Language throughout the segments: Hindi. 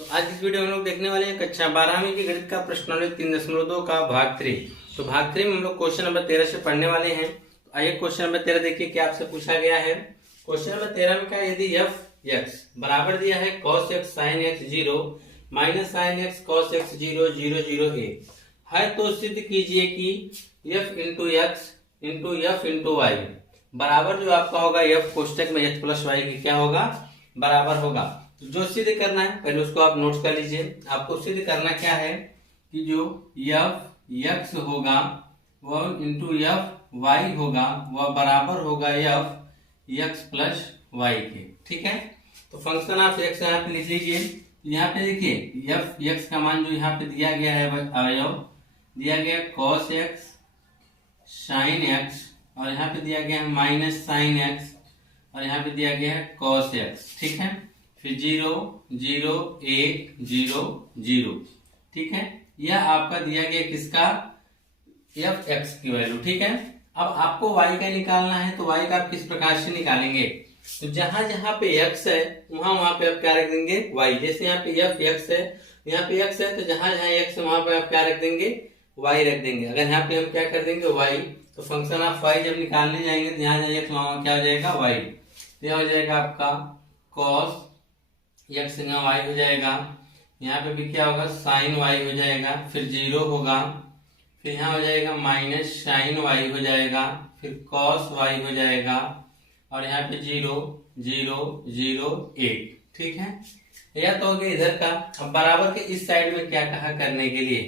तो आज इस वीडियो में हम लोग देखने वाले हैं कक्षा 12वीं की गणित का प्रश्नावली 3.2 का भाग 3। तो भाग 3 में हम लोग क्वेश्चन नंबर 13 से पढ़ने वाले हैं। तो आइए क्वेश्चन नंबर 13 देखिए क्या आपसे पूछा गया है। क्वेश्चन नंबर 13 में क्या, यदि एफ एक्स बराबर दिया है cos x sin x 0 minus sin x cos x 0 0 0 है तो सिद्ध कीजिए कि f into x into f into y बराबर जो आपका होगा f कोष्टक में h प्लस वाई की क्या होगा, बराबर होगा। तो जो सिद्ध करना है पहले उसको आप नोट्स कर लीजिए। आपको सिद्ध करना क्या है कि जो एफ एक्स होगा वह इंटू एफ वाई होगा वह बराबर होगा एफ एक्स प्लस वाई के। ठीक है, तो फंक्शन ऑफ एक्स यहाँ पे लिख लीजिए। यहाँ पे देखिए एफ एक्स का मान जो यहाँ पे दिया गया है अवयव दिया गया cos x sin x और यहाँ पे दिया गया है माइनस साइन एक्स और यहाँ पे दिया गया है cos x। ठीक है, फिर 0 0 1 0 0। ठीक है, यह आपका दिया गया किसका, एफ एक्स की वैल्यू। ठीक है, अब आपको y का निकालना है तो y का आप किस प्रकार से निकालेंगे, तो जहां जहां पे x है वहां वहां पे आप क्या रख देंगे y। जैसे यहाँ पे एफ एक्स है, यहाँ पे x है तो जहां जहां x है वहां पे आप क्या रख देंगे, y रख देंगे। अगर यहाँ पे हम क्या कर देंगे y, तो फंक्शन ऑफ y जब निकालने जाएंगे तो यहाँ जाएंगे तो वहां क्या हो जाएगा y। यह हो जाएगा आपका cos x y हो जाएगा, यहाँ पे भी क्या होगा sin y हो जाएगा, फिर 0 होगा, फिर यहाँ हो जाएगा माइनस साइन y हो जाएगा, फिर cos y हो जाएगा और यहाँ पे 0 0 0 1। ठीक है, यह तो हो गया इधर का। अब बराबर के इस साइड में क्या कहा करने के लिए,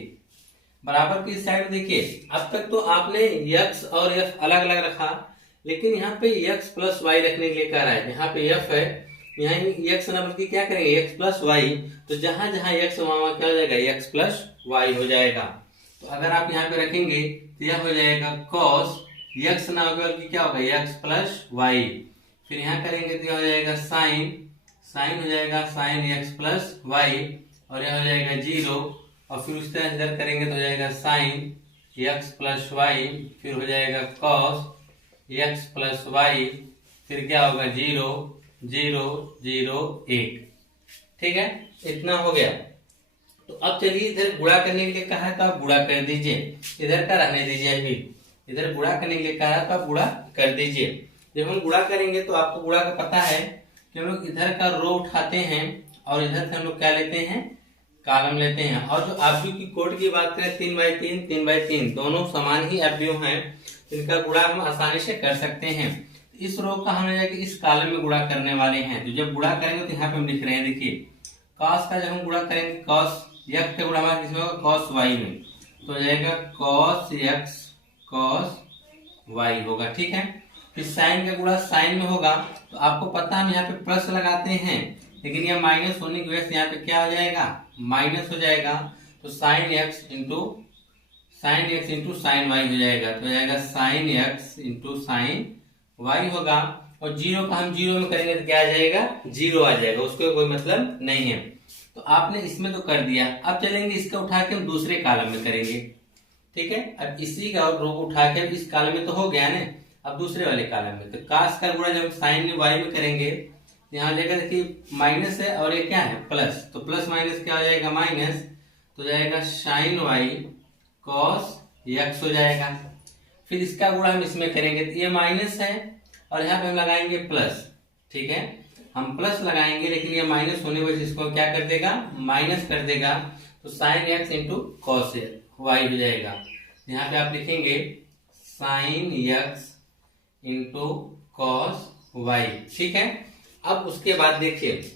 बराबर की इस साइड में देखिए अब तक तो आपने x और f अलग अलग रखा, लेकिन यहाँ पे x प्लस वाई रखने के लिए कह रहा है। यहाँ पे f है, यहाँ x ना बल्कि क्या करेंगे x प्लस वाई, तो जहां जहां x वहां क्या हो जाएगा x प्लस वाई हो जाएगा। तो अगर आप यहाँ पे रखेंगे तो यह हो जाएगा cos x ना होगा बल्कि क्या होगा x प्लस वाई। फिर यहाँ करेंगे तो यह हो जाएगा साइन हो जाएगा साइन x प्लस वाई और यह हो जाएगा 0 और फिर उस तरह इधर करेंगे तो हो जाएगा साइन x प्लस वाई, फिर हो जाएगा cos x प्लस वाई, फिर क्या होगा 0 0 0 1। ठीक है, इतना हो गया। तो अब चलिए इधर गुणा करने के लिए कहा है तो आप गुणा कर दीजिए, इधर का रहने दीजिए। अभी इधर गुणा करने के लिए कहा है तो आप गुणा कर दीजिए। जब हम गुणा करेंगे तो आपको गुणा का पता है कि हम लोग इधर का रो उठाते हैं और इधर से हम लोग क्या लेते हैं, कॉलम लेते हैं। और जो अवयव की कोड की बात करें 3/3 3/3 दोनों समान ही अवयव हैं, इनका गुणा हम आसानी से कर सकते हैं। इस रो का हम इस कॉलम में गुणा करने वाले हैं। तो जब गुणा करेंगे तो यहाँ पे हम लिख रहे हैं देखिए cos का जब हम गुणा करेंगे cos x का गुणा हमारा किसमें होगा cos y में, तो हो जाएगा cos x cos y होगा। ठीक है, फिर साइन का गुणा साइन में होगा, तो आपको पता हम यहाँ पे प्लस लगाते हैं लेकिन यह माइनस होने की वजह से यहाँ पे क्या हो जाएगा माइनस हो जाएगा। तो sine x into sine y हो जाएगा, तो हो जाएगा sine x into sine y होगा। और 0 का हम 0 में करेंगे तो क्या आ जाएगा 0 आ जाएगा, उसको कोई मतलब नहीं है। तो आपने इसमें तो कर दिया, अब चलेंगे इसका उठा के हम दूसरे कॉलम में करेंगे। ठीक है, अब इसी का रो उठा के इस कॉलम में तो हो गया ना, अब दूसरे वाले कॉलम में तो cos का गुणा जब साइन y में करेंगे यहाँ जाएगा देखिए माइनस है और ये क्या है प्लस, तो प्लस माइनस क्या हो जाएगा माइनस, तो जाएगा साइन y cos x हो जाएगा। फिर इसका गुणा हम इसमें करेंगे तो ये माइनस है और यहाँ पे हम लगाएंगे प्लस। ठीक है, हम प्लस लगाएंगे लेकिन ये माइनस होने की वजह से इसको क्या कर देगा माइनस कर देगा, तो sine x into cos y हो जाएगा। यहाँ पे आप लिखेंगे sine x into cos y. ठीक है, अब उसके बाद देखिए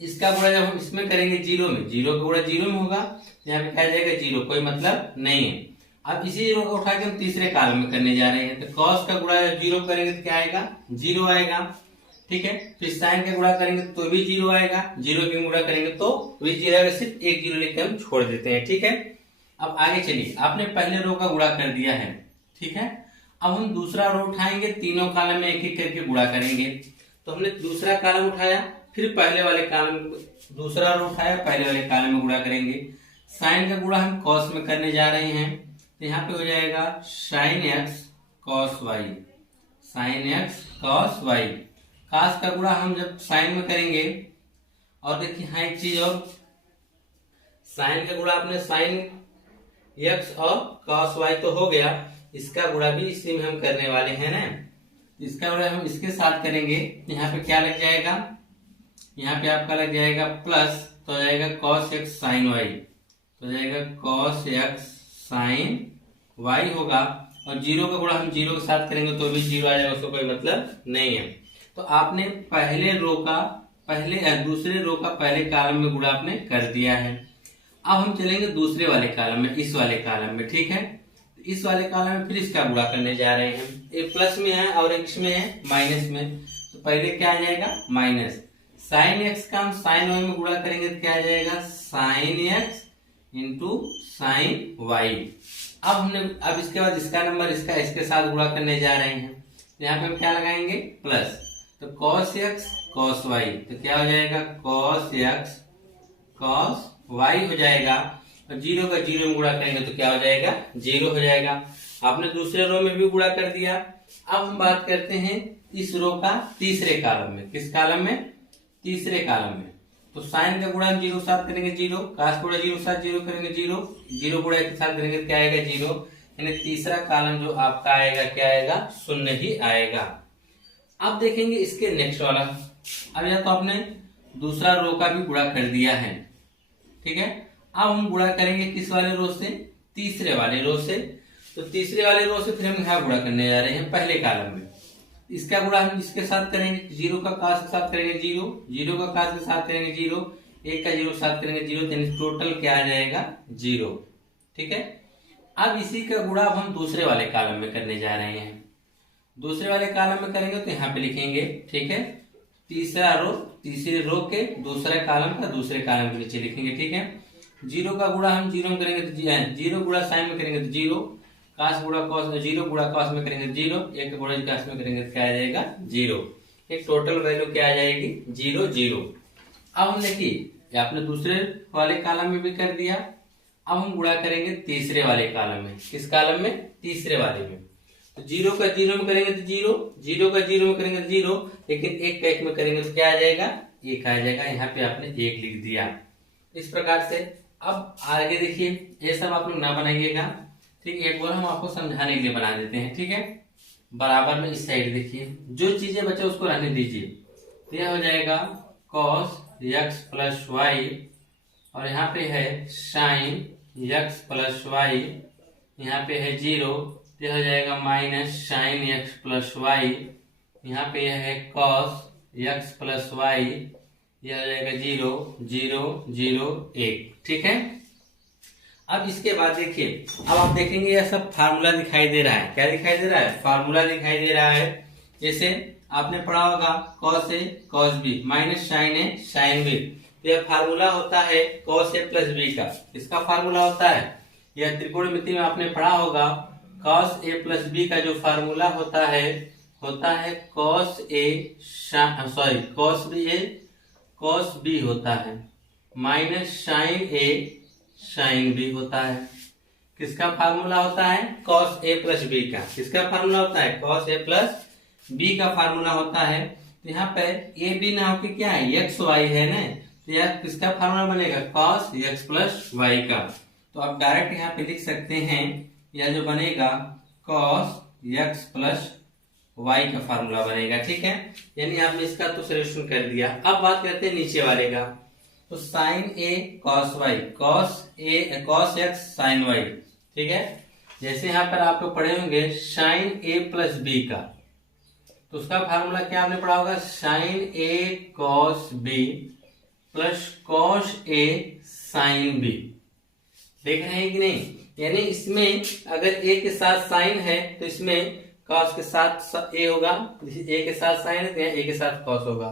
इसका गुणा जब हम इसमें करेंगे 0 में, 0 का गुणा 0 में होगा, यहाँ पे क्या जाएगा 0, कोई मतलब नहीं है। अब इसी 0 को उठा के हम तीसरे कॉलम में करने जा रहे हैं, तो cos का गुणा 0 करेंगे तो क्या आएगा 0 आएगा। ठीक है, फिर साइन का गुणा करेंगे तो भी 0 आएगा, 0 की गुणा करेंगे तो भी 0 आएगा, सिर्फ एक 0 लेके हम छोड़ देते हैं। ठीक है, अब आगे चलिए, आपने पहले रो का गुणा कर दिया है। ठीक है, अब हम दूसरा रो उठाएंगे, तीनों कॉलम में एक एक करके गुणा करेंगे। तो हमने दूसरा कॉलम उठाया, फिर पहले वाले कॉलम दूसरा रो उठाया, पहले वाले कॉलम में गुणा करेंगे। साइन का गुणा हम कॉस में करने जा रहे हैं, तो यहाँ पे हो जाएगा sine x cos y, sine x cos y. cos का गुणा हम जब साइन में करेंगे, और देखिए हाँ एक चीज और, साइन का गुणा आपने साइन एक्स और कॉस वाई तो हो गया, इसका गुणा भी इसी में हम करने वाले हैं ना। इसका गुणा हम इसके साथ करेंगे, यहाँ पे क्या लग जाएगा, यहाँ पे आपका लग जाएगा प्लस, तो हो जाएगा कॉस एक्स साइन वाई, तो हो जाएगा कॉस एक्स साइन वाई होगा। और जीरो का गुणा हम जीरो के साथ करेंगे तो भी जीरो आ जाएगा, उसको कोई मतलब नहीं है। तो आपने दूसरे रो का पहले कॉलम में गुणा आपने कर दिया है। अब हम चलेंगे दूसरे वाले कॉलम में, इस वाले कॉलम में, ठीक है। इस वाले कॉलम में फिर इसका गुणा करने जा रहे हैं, एक प्लस में है और एक इसमें है माइनस में। तो पहले क्या आ जाएगा, माइनस साइन एक्स का हम साइन वाई में गुणा करेंगे तो क्या आ जाएगा, sine x into sine y. अब इसके बाद इसका नंबर इसके साथ गुणा करने जा रहे हैं, यहाँ पे हम क्या लगाएंगे, प्लस, तो कॉस एक्स कॉस वाई, तो क्या हो जाएगा, कॉस एक्स कॉस वाई हो जाएगा। और जीरो का जीरो में गुणा करेंगे तो क्या हो जाएगा, जीरो हो जाएगा। आपने दूसरे रो में भी गुणा कर दिया। अब हम बात करते हैं इस रो का तीसरे कॉलम में। किस कॉलम में, तीसरे कॉलम में। तो साइन का गुणा हम जीरो के साथ करेंगे जीरो, कास गुणा जीरो के साथ जीरो करेंगे जीरो, जीरो गुणा के साथ करेंगे क्या आएगा, जीरो। यानी तीसरा कॉलम जो आपका आएगा क्या आएगा, शून्य ही आएगा। अब देखेंगे इसके नेक्स्ट वाला। अब या तो आपने दूसरा रो का भी गुणा कर दिया है, ठीक है। अब हम गुणा करेंगे किस वाले रो से, तीसरे वाले रो से। तो तीसरे वाले रो से फिर हम यहाँ गुणा करने जा रहे हैं पहले कॉलम में। इसका गुणा हम इसके साथ करेंगे, जीरो का कास के साथ करेंगे जीरो, जीरो का कास के साथ करेंगे जीरो, एक का जीरो के साथ करेंगे जीरो, यानी टोटल क्या आ जाएगा, जीरो, ठीक है। अब इसी का गुणा अब हम दूसरे वाले कॉलम में करने जा रहे हैं। दूसरे वाले कॉलम में करेंगे तो यहाँ पे लिखेंगे, ठीक है, तीसरा रो, तीसरे रो के दूसरे कॉलम का दूसरे कॉलम के नीचे लिखेंगे, ठीक है। जीरो का गुणा हम जीरो में करेंगे तो जीरो गुणा साइन में करेंगे तो जीरो, कास गुणा कॉस, जीरो गुणा कॉस में करेंगे जीरो, एक गुणा कास में करेंगे तो क्या आ जाएगा, जीरो। एक टोटल वैल्यू क्या आ जाएगी, जीरो जीरो। अब हम देखिए आपने दूसरे वाले कॉलम में भी कर दिया। अब हम गुणा करेंगे तीसरे वाले कॉलम में। किस कॉलम में, तीसरे वाले में। तो जीरो का जीरो में करेंगे तो जीरो, जीरो का जीरो में करेंगे तो जीरो, लेकिन एक का एक में करेंगे तो क्या आ जाएगा, एक आ जाएगा। यहाँ पे आपने एक लिख दिया इस प्रकार से। अब आगे देखिए, ये सब आप लोग ना बनाइएगा, ठीक है। एक बार हम आपको समझाने के लिए बना देते हैं, ठीक है। बराबर में इस साइड देखिए, जो चीजें बचे उसको रहने दीजिए। तो यह हो जाएगा cos x प्लस वाई, और यहाँ पे है साइन x प्लस वाई, यहाँ पे है जीरो, यह हो जाएगा minus sine x plus y, यहाँ पे यह है cos x प्लस वाई, यह हो जाएगा जीरो जीरो जीरो एक, ठीक है। अब इसके बाद देखिए, अब आप देखेंगे यह सब फार्मूला दिखाई दे रहा है। क्या दिखाई दे रहा है, फार्मूला दिखाई दे रहा है। जैसे आपने पढ़ा होगा cos a cos b minus sine a sine b, तो यह फार्मूला होता है cos a प्लस b का। इसका फार्मूला होता है, यह त्रिकोणमिति में आपने पढ़ा होगा, cos a प्लस b का जो फार्मूला होता है cos b होता है minus sine a sine b होता है। किसका फार्मूला होता है, cos a प्लस b का। किसका फार्मूला होता है, cos a प्लस b का फार्मूला होता है। तो यहाँ पे a b ना होके क्या है, x y है ना, तो यह किसका फार्मूला बनेगा, cos x प्लस y का। तो आप डायरेक्ट यहाँ पे लिख सकते हैं, यह जो बनेगा cos x प्लस y का फार्मूला बनेगा, ठीक है। यानी आपने इसका तो सोल्यूशन कर दिया। अब बात करते हैं नीचे वाले का। तो sine a cos y, cos x sine y, ठीक है। जैसे यहाँ पर आप लोग पढ़े होंगे साइन a प्लस b का, तो उसका फार्मूला क्या आपने पढ़ा होगा, sine a cos b plus cos a sine b। देख रहे हैं कि नहीं, यानी इसमें अगर a के साथ साइन है तो इसमें cos के साथ a होगा, a के साथ साइन है तो यहाँ a के साथ cos होगा,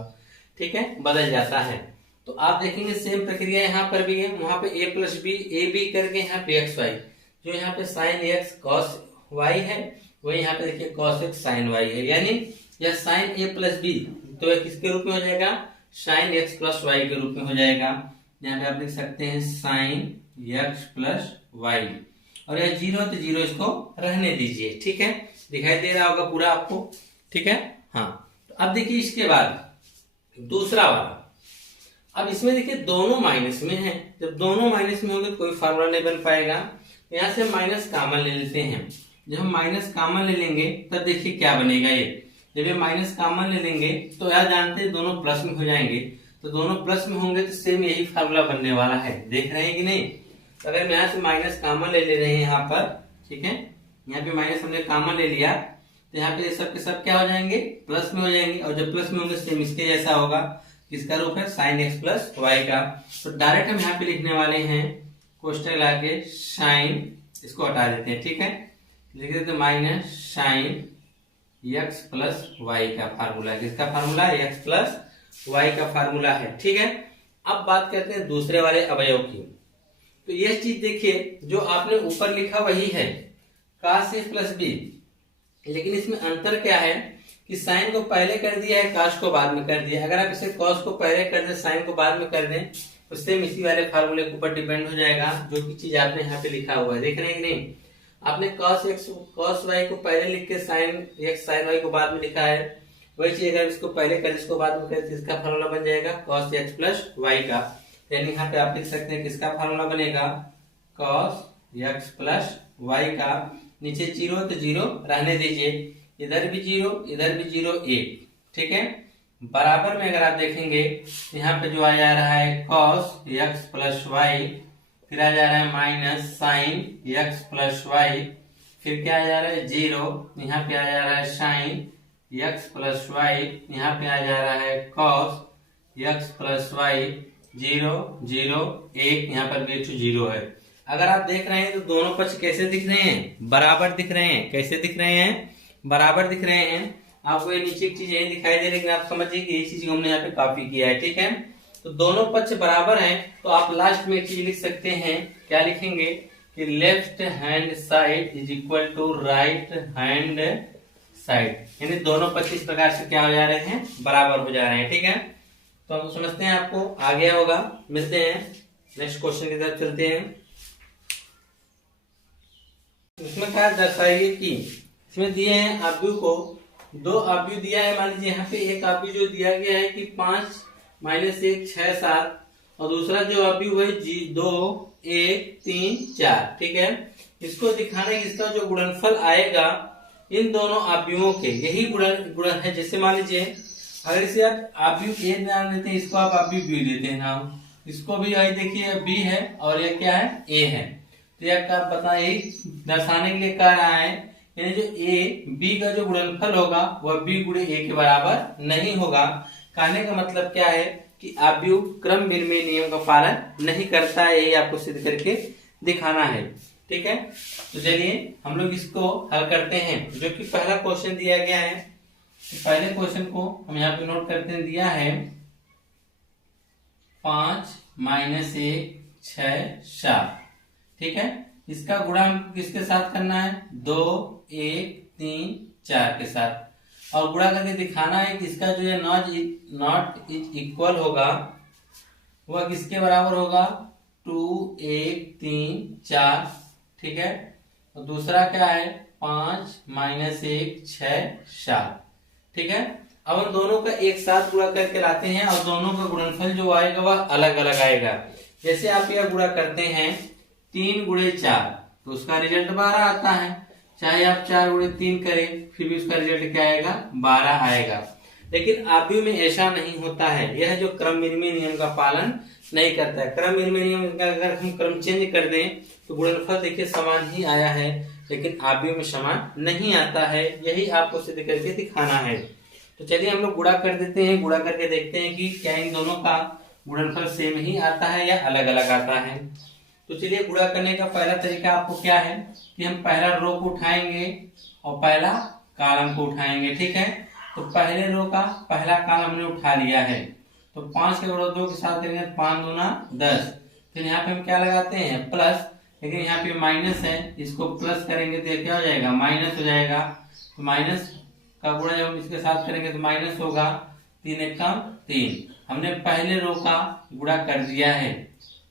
ठीक है, बदल जाता है। तो आप देखेंगे सेम प्रक्रिया यहाँ पर भी है, वहां पे a plus b a b करके यहाँ पे एक्स वाई, जो यहाँ पे साइन x cos y है वही यहाँ पे देखिए cos x साइन y है। यानी यह साइन a प्लस बी तो यह किसके रूप में हो जाएगा, साइन x प्लस y के रूप में हो जाएगा। यहाँ पे आप लिख सकते हैं साइन x प्लस y, और यह जीरो तो जीरो इसको रहने दीजिए, ठीक है। दिखाई दे रहा होगा पूरा आपको, ठीक है। हाँ, तो अब देखिए इसके बाद दूसरा वाला। अब इसमें देखिए दोनों माइनस में है, जब दोनों माइनस में होंगे तो कोई फार्मूला नहीं बन पाएगा। यहाँ से माइनस कॉमन ले लेते हैं। जब हम माइनस कॉमन ले लेंगे तब देखिए क्या बनेगा। ये जब ये माइनस कॉमन ले लेंगे तो यार जानते हैं दोनों प्लस में हो जाएंगे, तो दोनों प्लस में होंगे तो सेम यही फार्मूला बनने वाला है। देख रहे हैं कि नहीं। तो अगर हम यहाँ से माइनस कॉमन ले रहे हैं यहाँ पर, ठीक है, यहाँ पे माइनस हमने कॉमन ले लिया तो यहाँ पे सब के सब क्या हो जाएंगे, प्लस में हो जाएंगे। और जब प्लस में होंगे सेम इसके जैसा होगा, किसका रूप है, साइन एक्स प्लस वाई का। तो डायरेक्ट हम यहाँ पे लिखने वाले हैं कोष्टक लाके साइन, इसको हटा देते हैं, ठीक है, लिख देते minus sine x plus y का फार्मूला। किसका फार्मूला, एक्स प्लस वाई का फार्मूला है, ठीक है। अब बात करते हैं दूसरे वाले अवयव की। तो यह चीज देखिए जो आपने ऊपर लिखा वही है cos a प्लस बी, लेकिन इसमें अंतर क्या है कि साइन को पहले कर दिया है, cos को बाद में कर दिया। अगर आप इसे cos को पहले कर दें, साइन को बाद में कर दें, तो सेम इसी वाले फार्मूले के ऊपर डिपेंड हो जाएगा जो की चीज आपने यहाँ पे लिखा हुआ है। देख रहे हैं कि नहीं। आपने cos y को पहले लिख के साइन x साइन y को बाद में लिखा है, वही चीज अगर इसको पहले कर इसको बाद में कर, इसका फार्मूला बन जाएगा cos x प्लस y का। यानी यहाँ पे आप लिख सकते हैं किसका फार्मूला बनेगा, cos x प्लस y का। नीचे जीरो तो जीरो रहने दीजिए, इधर भी जीरो इधर भी जीरो, एक, ठीक है। बराबर में अगर आप देखेंगे यहाँ पे जो आ जा रहा है cos x प्लस y, फिर आ जा रहा है minus sine x plus y, फिर क्या आ जा रहा है जीरो, यहाँ पे आ जा रहा है साइन x प्लस वाई, यहाँ पे आ जा रहा है cos x plus y, zero zero एक, यहाँ पर भी जीरो है। अगर आप देख रहे हैं तो दोनों पक्ष कैसे दिख रहे हैं, बराबर दिख रहे हैं। कैसे दिख रहे हैं, बराबर दिख रहे हैं। आपको ये नीचे एक चीज यही दिखाई दे रही है, आप समझिए कि ये चीज हमने यहाँ पे कॉपी किया है, ठीक है। तो दोनों पक्ष बराबर हैं, तो आप लास्ट में एक चीज लिख सकते हैं, क्या लिखेंगे कि left hand side is equal to right hand side, यानी दोनों पक्ष इस प्रकार से क्या हो जा रहे हैं, बराबर हो जा रहे हैं, ठीक है। तो हम समझते हैं, आपको आ गया होगा। मिलते हैं नेक्स्ट क्वेश्चन की तरफ चलते हैं। इसमें क्या दर्शाइए कि इसमें दिए हैं आव्यूह को, दो आव्यूह दिया है। मान लीजिए यहाँ पे एक आव्यूह जो दिया गया है कि 5 माइनस 1 6 7, और दूसरा जो आव्यूह है 2 1 3 4, ठीक है। इसको दिखाना है इसका जो गुणनफल आएगा इन दोनों आव्यूहों के, यही गुणन है। जैसे मान लीजिए अगर इसे आप आव्यूह ए नाम देते हैं, इसको आप आव्यूह बी देते हैं नाम, इसको भी आई देखिए बी है और ये क्या है, ए है। तो यह आप बताइए दर्शाने के लिए कह रहा है, यानी जो ए बी का जो गुणनफल होगा वह बी गुणे ए के बराबर नहीं होगा। कहने का मतलब क्या है कि आव्यूह क्रम विनिमय नियम का पालन नहीं करता है, यही आपको सिद्ध करके दिखाना है, ठीक है। तो चलिए हम लोग इसको हल करते हैं। जो कि पहला क्वेश्चन दिया गया है, तो पहले क्वेश्चन को हम यहाँ पे नोट करते हैं। दिया है 5 माइनस 1 6 7, ठीक है। इसका गुणा किसके साथ करना है, 2 1 3 4 के साथ, और गुणा करके दिखाना है कि इसका जो है नॉट इज इक्वल होगा वह किसके बराबर होगा, 2 1 3 4, ठीक है। और दूसरा क्या है 5 माइनस 1 6 7, ठीक है। अब हम दोनों का एक साथ गुणा करके लाते हैं और दोनों का गुणनफल जो आएगा वह अलग अलग आएगा। जैसे आप यह गुणा करते हैं 3 गुणे 4 तो उसका रिजल्ट 12 आता है, चाहे आप 4 गुणे 3 करें फिर भी उसका रिजल्ट क्या आएगा, 12 आएगा। लेकिन आव्यूह में ऐसा नहीं होता है, यह जो क्रम विनिमय नियम का पालन नहीं करता है। क्रम विनिमय नियम का अगर हम क्रम चेंज कर दें तो गुणनफल देखिए समान ही आया है, लेकिन आव्यूह में समान नहीं आता है, यही आपको सिद्ध करके दिखाना है। तो चलिए हम लोग गुणा कर देते हैं, गुणा करके देखते हैं कि क्या इन दोनों का गुणनफल सेम ही आता है या अलग अलग आता है। तो चलिए गुणा करने का पहला तरीका आपको क्या है कि हम पहला रो को उठाएंगे और पहला कॉलम को उठाएंगे, ठीक है। तो पहले रो का पहला कॉलम हमने उठा लिया है, तो 5 के बराबर 2 के साथ करेंगे 5 दूना 10, फिर यहाँ पे हम क्या लगाते हैं प्लस, लेकिन यहाँ पे माइनस है, इसको प्लस करेंगे तो क्या हो जाएगा, माइनस हो जाएगा। तो माइनस का गुणा जब हम इसके साथ करेंगे तो माइनस होगा, 3 एक कम 3। हमने पहले रो का गुणा कर दिया है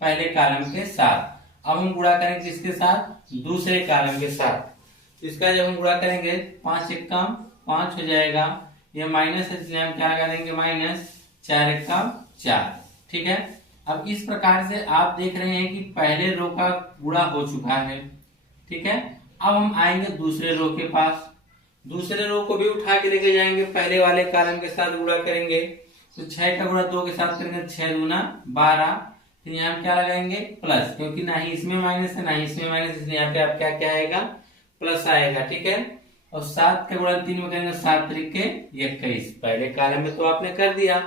पहले कॉलम के साथ, अब हम गुणा करेंगे किसके साथ, दूसरे कॉलम के साथ। इसका जब हम गुणा करेंगे 5 एक कम 5 हो जाएगा, ये माइनस है इसलिए हम क्या लगा देंगे माइनस, 4 एक कम 4, ठीक है। अब इस प्रकार से आप देख रहे हैं कि पहले रो का गुणा हो चुका है, ठीक है। अब हम आएंगे दूसरे रो के पास, दूसरे रो को भी उठा के लेके जाएंगे, पहले वाले कॉलम के साथ गुणा करेंगे। तो 6 का गुणा 2 के साथ करेंगे, 6 दूना 12। फिर यहाँ हम क्या लगाएंगे, प्लस, क्योंकि ना ही इसमें माइनस है ना ही इसमें माइनस, इसलिए यहाँ पे आप क्या क्या आएगा, प्लस आएगा, ठीक है। और 7 का गुणा 3 में करेंगे, 7 तरीके 21। पहले कॉलम में तो आपने कर दिया,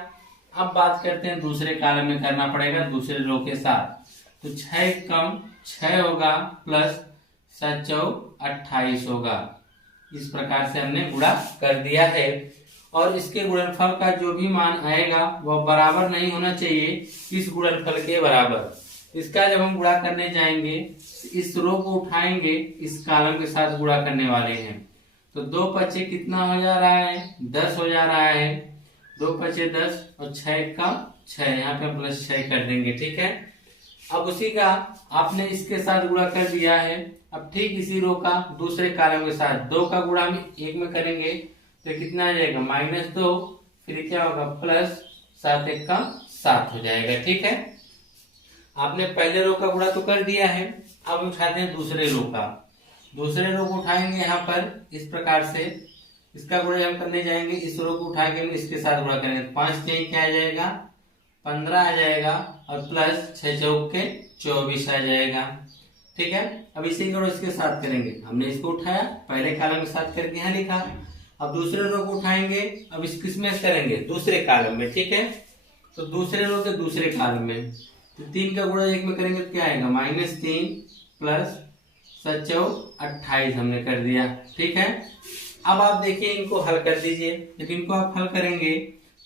अब बात करते हैं दूसरे कॉलम में करना पड़ेगा दूसरे रो के साथ। तो 6 कम 6 होगा, प्लस 7 चौक 28 होगा। इस प्रकार से हमने गुणा कर दिया है। और इसके गुणनफल का जो भी मान आएगा वह बराबर नहीं होना चाहिए इस गुणनफल के बराबर। इसका जब हम गुणा करने जाएंगे, इस रो को उठाएंगे, इस कॉलम के साथ गुणा करने वाले हैं। तो 2 पचे कितना हो जा रहा है, 10 हो जा रहा है। 2 पचे 10 और 6 का 6, यहाँ पे प्लस 6 कर देंगे, ठीक है। अब उसी का आपने इसके साथ गुणा कर दिया है। अब ठीक इसी रो का दूसरे कॉलम के साथ 2 का गुणा हम 1 में करेंगे तो कितना आ जाएगा, -2। फिर क्या होगा, प्लस 7 1 का 7 हो जाएगा, ठीक है। आपने पहले रो का गुणा तो कर दिया है। अब उठाते हैं दूसरे रो का। दूसरे रो को उठाएंगे यहाँ पर इस प्रकार से, इसका गुणा हम करने जाएंगे, इस रो को उठा के हम इसके साथ गुणा करेंगे। 5 6 क्या आ जाएगा, 15 आ जाएगा, और प्लस 6 चौक के 24 आ जाएगा, ठीक है। अब इसी को इसके साथ करेंगे, हमने इसको उठाया, पहले कॉलम के साथ करके यहाँ लिखा। अब दूसरे रो को उठाएंगे, अब इस किसमें करेंगे, दूसरे कॉलम में, ठीक है। तो दूसरे रो के दूसरे कॉलम में, तो 3 का गुणा 1 में करेंगे तो क्या आएगा, -3 प्लस 7 चौक 28 हमने कर दिया, ठीक है। अब आप देखिए इनको हल कर दीजिए। जब इनको आप हल करेंगे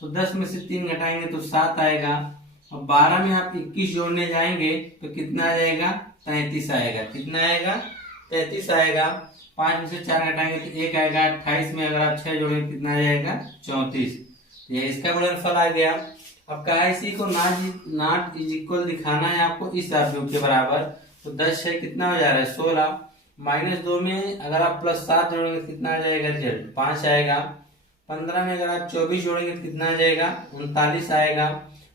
तो 10 में से 3 घटाएंगे तो 7 आएगा, और 12 में आप 21 जोड़ने जाएंगे तो कितना आ जाएगा, 33 आएगा। कितना आएगा, 33 आएगा। 5 में से 4 घटाएंगे तो 1 आएगा। 28 में अगर आप 6 जोड़ेंगे कितना आ जाएगा, 34। ये इसका गुणनफल आ गया। अब कहा इसी को नॉट इज इक्वल दिखाना है आपको इस आव्यूह के बराबर। तो 10 6 कितना हो जा रहा है, 16। -2 में अगर आप +7 जोड़ेंगे कितना आ जाएगा, रिजल्ट 5 आएगा। 15 में अगर आप 24 जोड़ेंगे तो कितना आ जाएगा, 39 आएगा।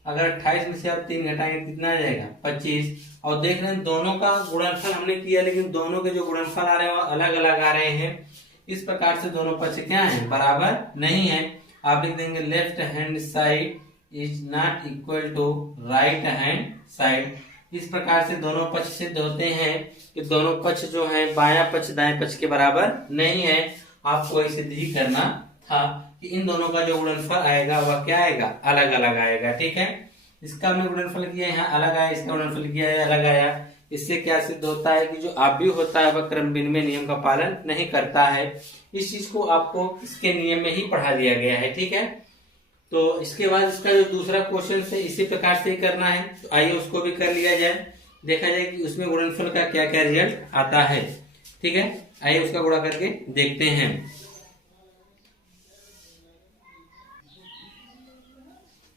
अगर 28 में से आप 3 घटाएंगे कितना आ जाएगा, 25। और देख रहे हैं दोनों का गुणनफल हमने किया, लेकिन दोनों के जो गुणनफल आ रहे हैं वो अलग अलग आ रहे हैं। इस प्रकार से दोनों पक्ष क्या है, बराबर नहीं है। आप लिख देंगे left hand side is not equal to right hand side. इस प्रकार से दोनों पक्ष सिद्ध होते हैं कि दोनों पक्ष जो है बायां पक्ष दाएं पक्ष के बराबर नहीं है। आपको इसे सिद्ध ही करना था कि इन दोनों का जो गुणनफल आएगा वह क्या आएगा, अलग अलग आएगा, ठीक है। इसका हमने गुणनफल किया यहाँ अलग आया, इसका गुणनफल किया है अलग आया। इससे क्या सिद्ध होता है कि जो आव्यूह होता है वह क्रम विनिमय नियम का पालन नहीं करता है। इस चीज को आपको इसके नियम में ही पढ़ा दिया गया है, ठीक है। तो इसके बाद इसका जो दूसरा क्वेश्चन है इसी प्रकार से ही करना है। तो आइए उसको भी कर लिया जाए, देखा जाए कि उसमें गुणनफल का क्या क्या रिजल्ट आता है, ठीक है। आइए उसका गुणा करके देखते हैं।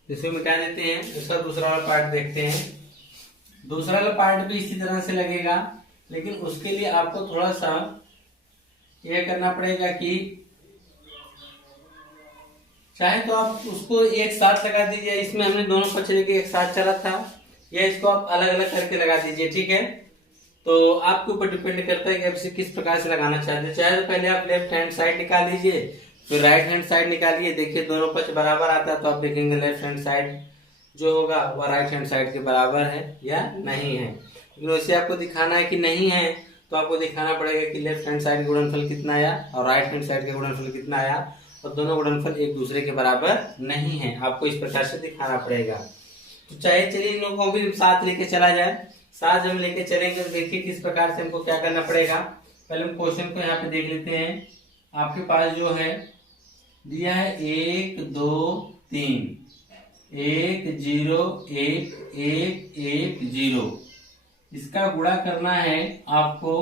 इसमें मिटा देते हैं, इसका दूसरा वाला पार्ट देखते हैं। दूसरा वाला पार्ट भी इसी तरह से लगेगा, लेकिन उसके लिए आपको थोड़ा सा यह करना पड़ेगा कि चाहे तो आप उसको एक साथ लगा दीजिए, इसमें हमने दोनों पक्ष लेके एक साथ चला था, या इसको आप अलग अलग करके लगा दीजिए, ठीक है। तो आपके ऊपर डिपेंड करता है कि आप इसे किस प्रकार से लगाना चाहते हैं। चाहे तो पहले आप लेफ्ट हैंड साइड निकाल लीजिए, फिर राइट हैंड साइड निकालिए। देखिए दोनों पक्ष बराबर आता है तो आप देखेंगे लेफ्ट हैंड साइड जो होगा वह राइट हैंड साइड के बराबर है या नहीं है। लेकिन वैसे आपको दिखाना है कि नहीं है, तो आपको दिखाना पड़ेगा कि लेफ्ट हैंड साइड गुणनफल कितना आया और राइट हैंड साइड का गुणनफल कितना आया, और दोनों गुणनफल एक दूसरे के बराबर नहीं है। आपको इस प्रकार से दिखाना पड़ेगा। तो चाहे चलिए इन लोगों को भी साथ लेके चला जाए। साथ हम लेके चलेंगे तो देखिए किस प्रकार से हमको क्या करना पड़ेगा। पहले हम क्वेश्चन को यहाँ पे देख लेते हैं। आपके पास जो है दिया है 1 2 3 1 0 1 1 1 0। इसका गुणा करना है आपको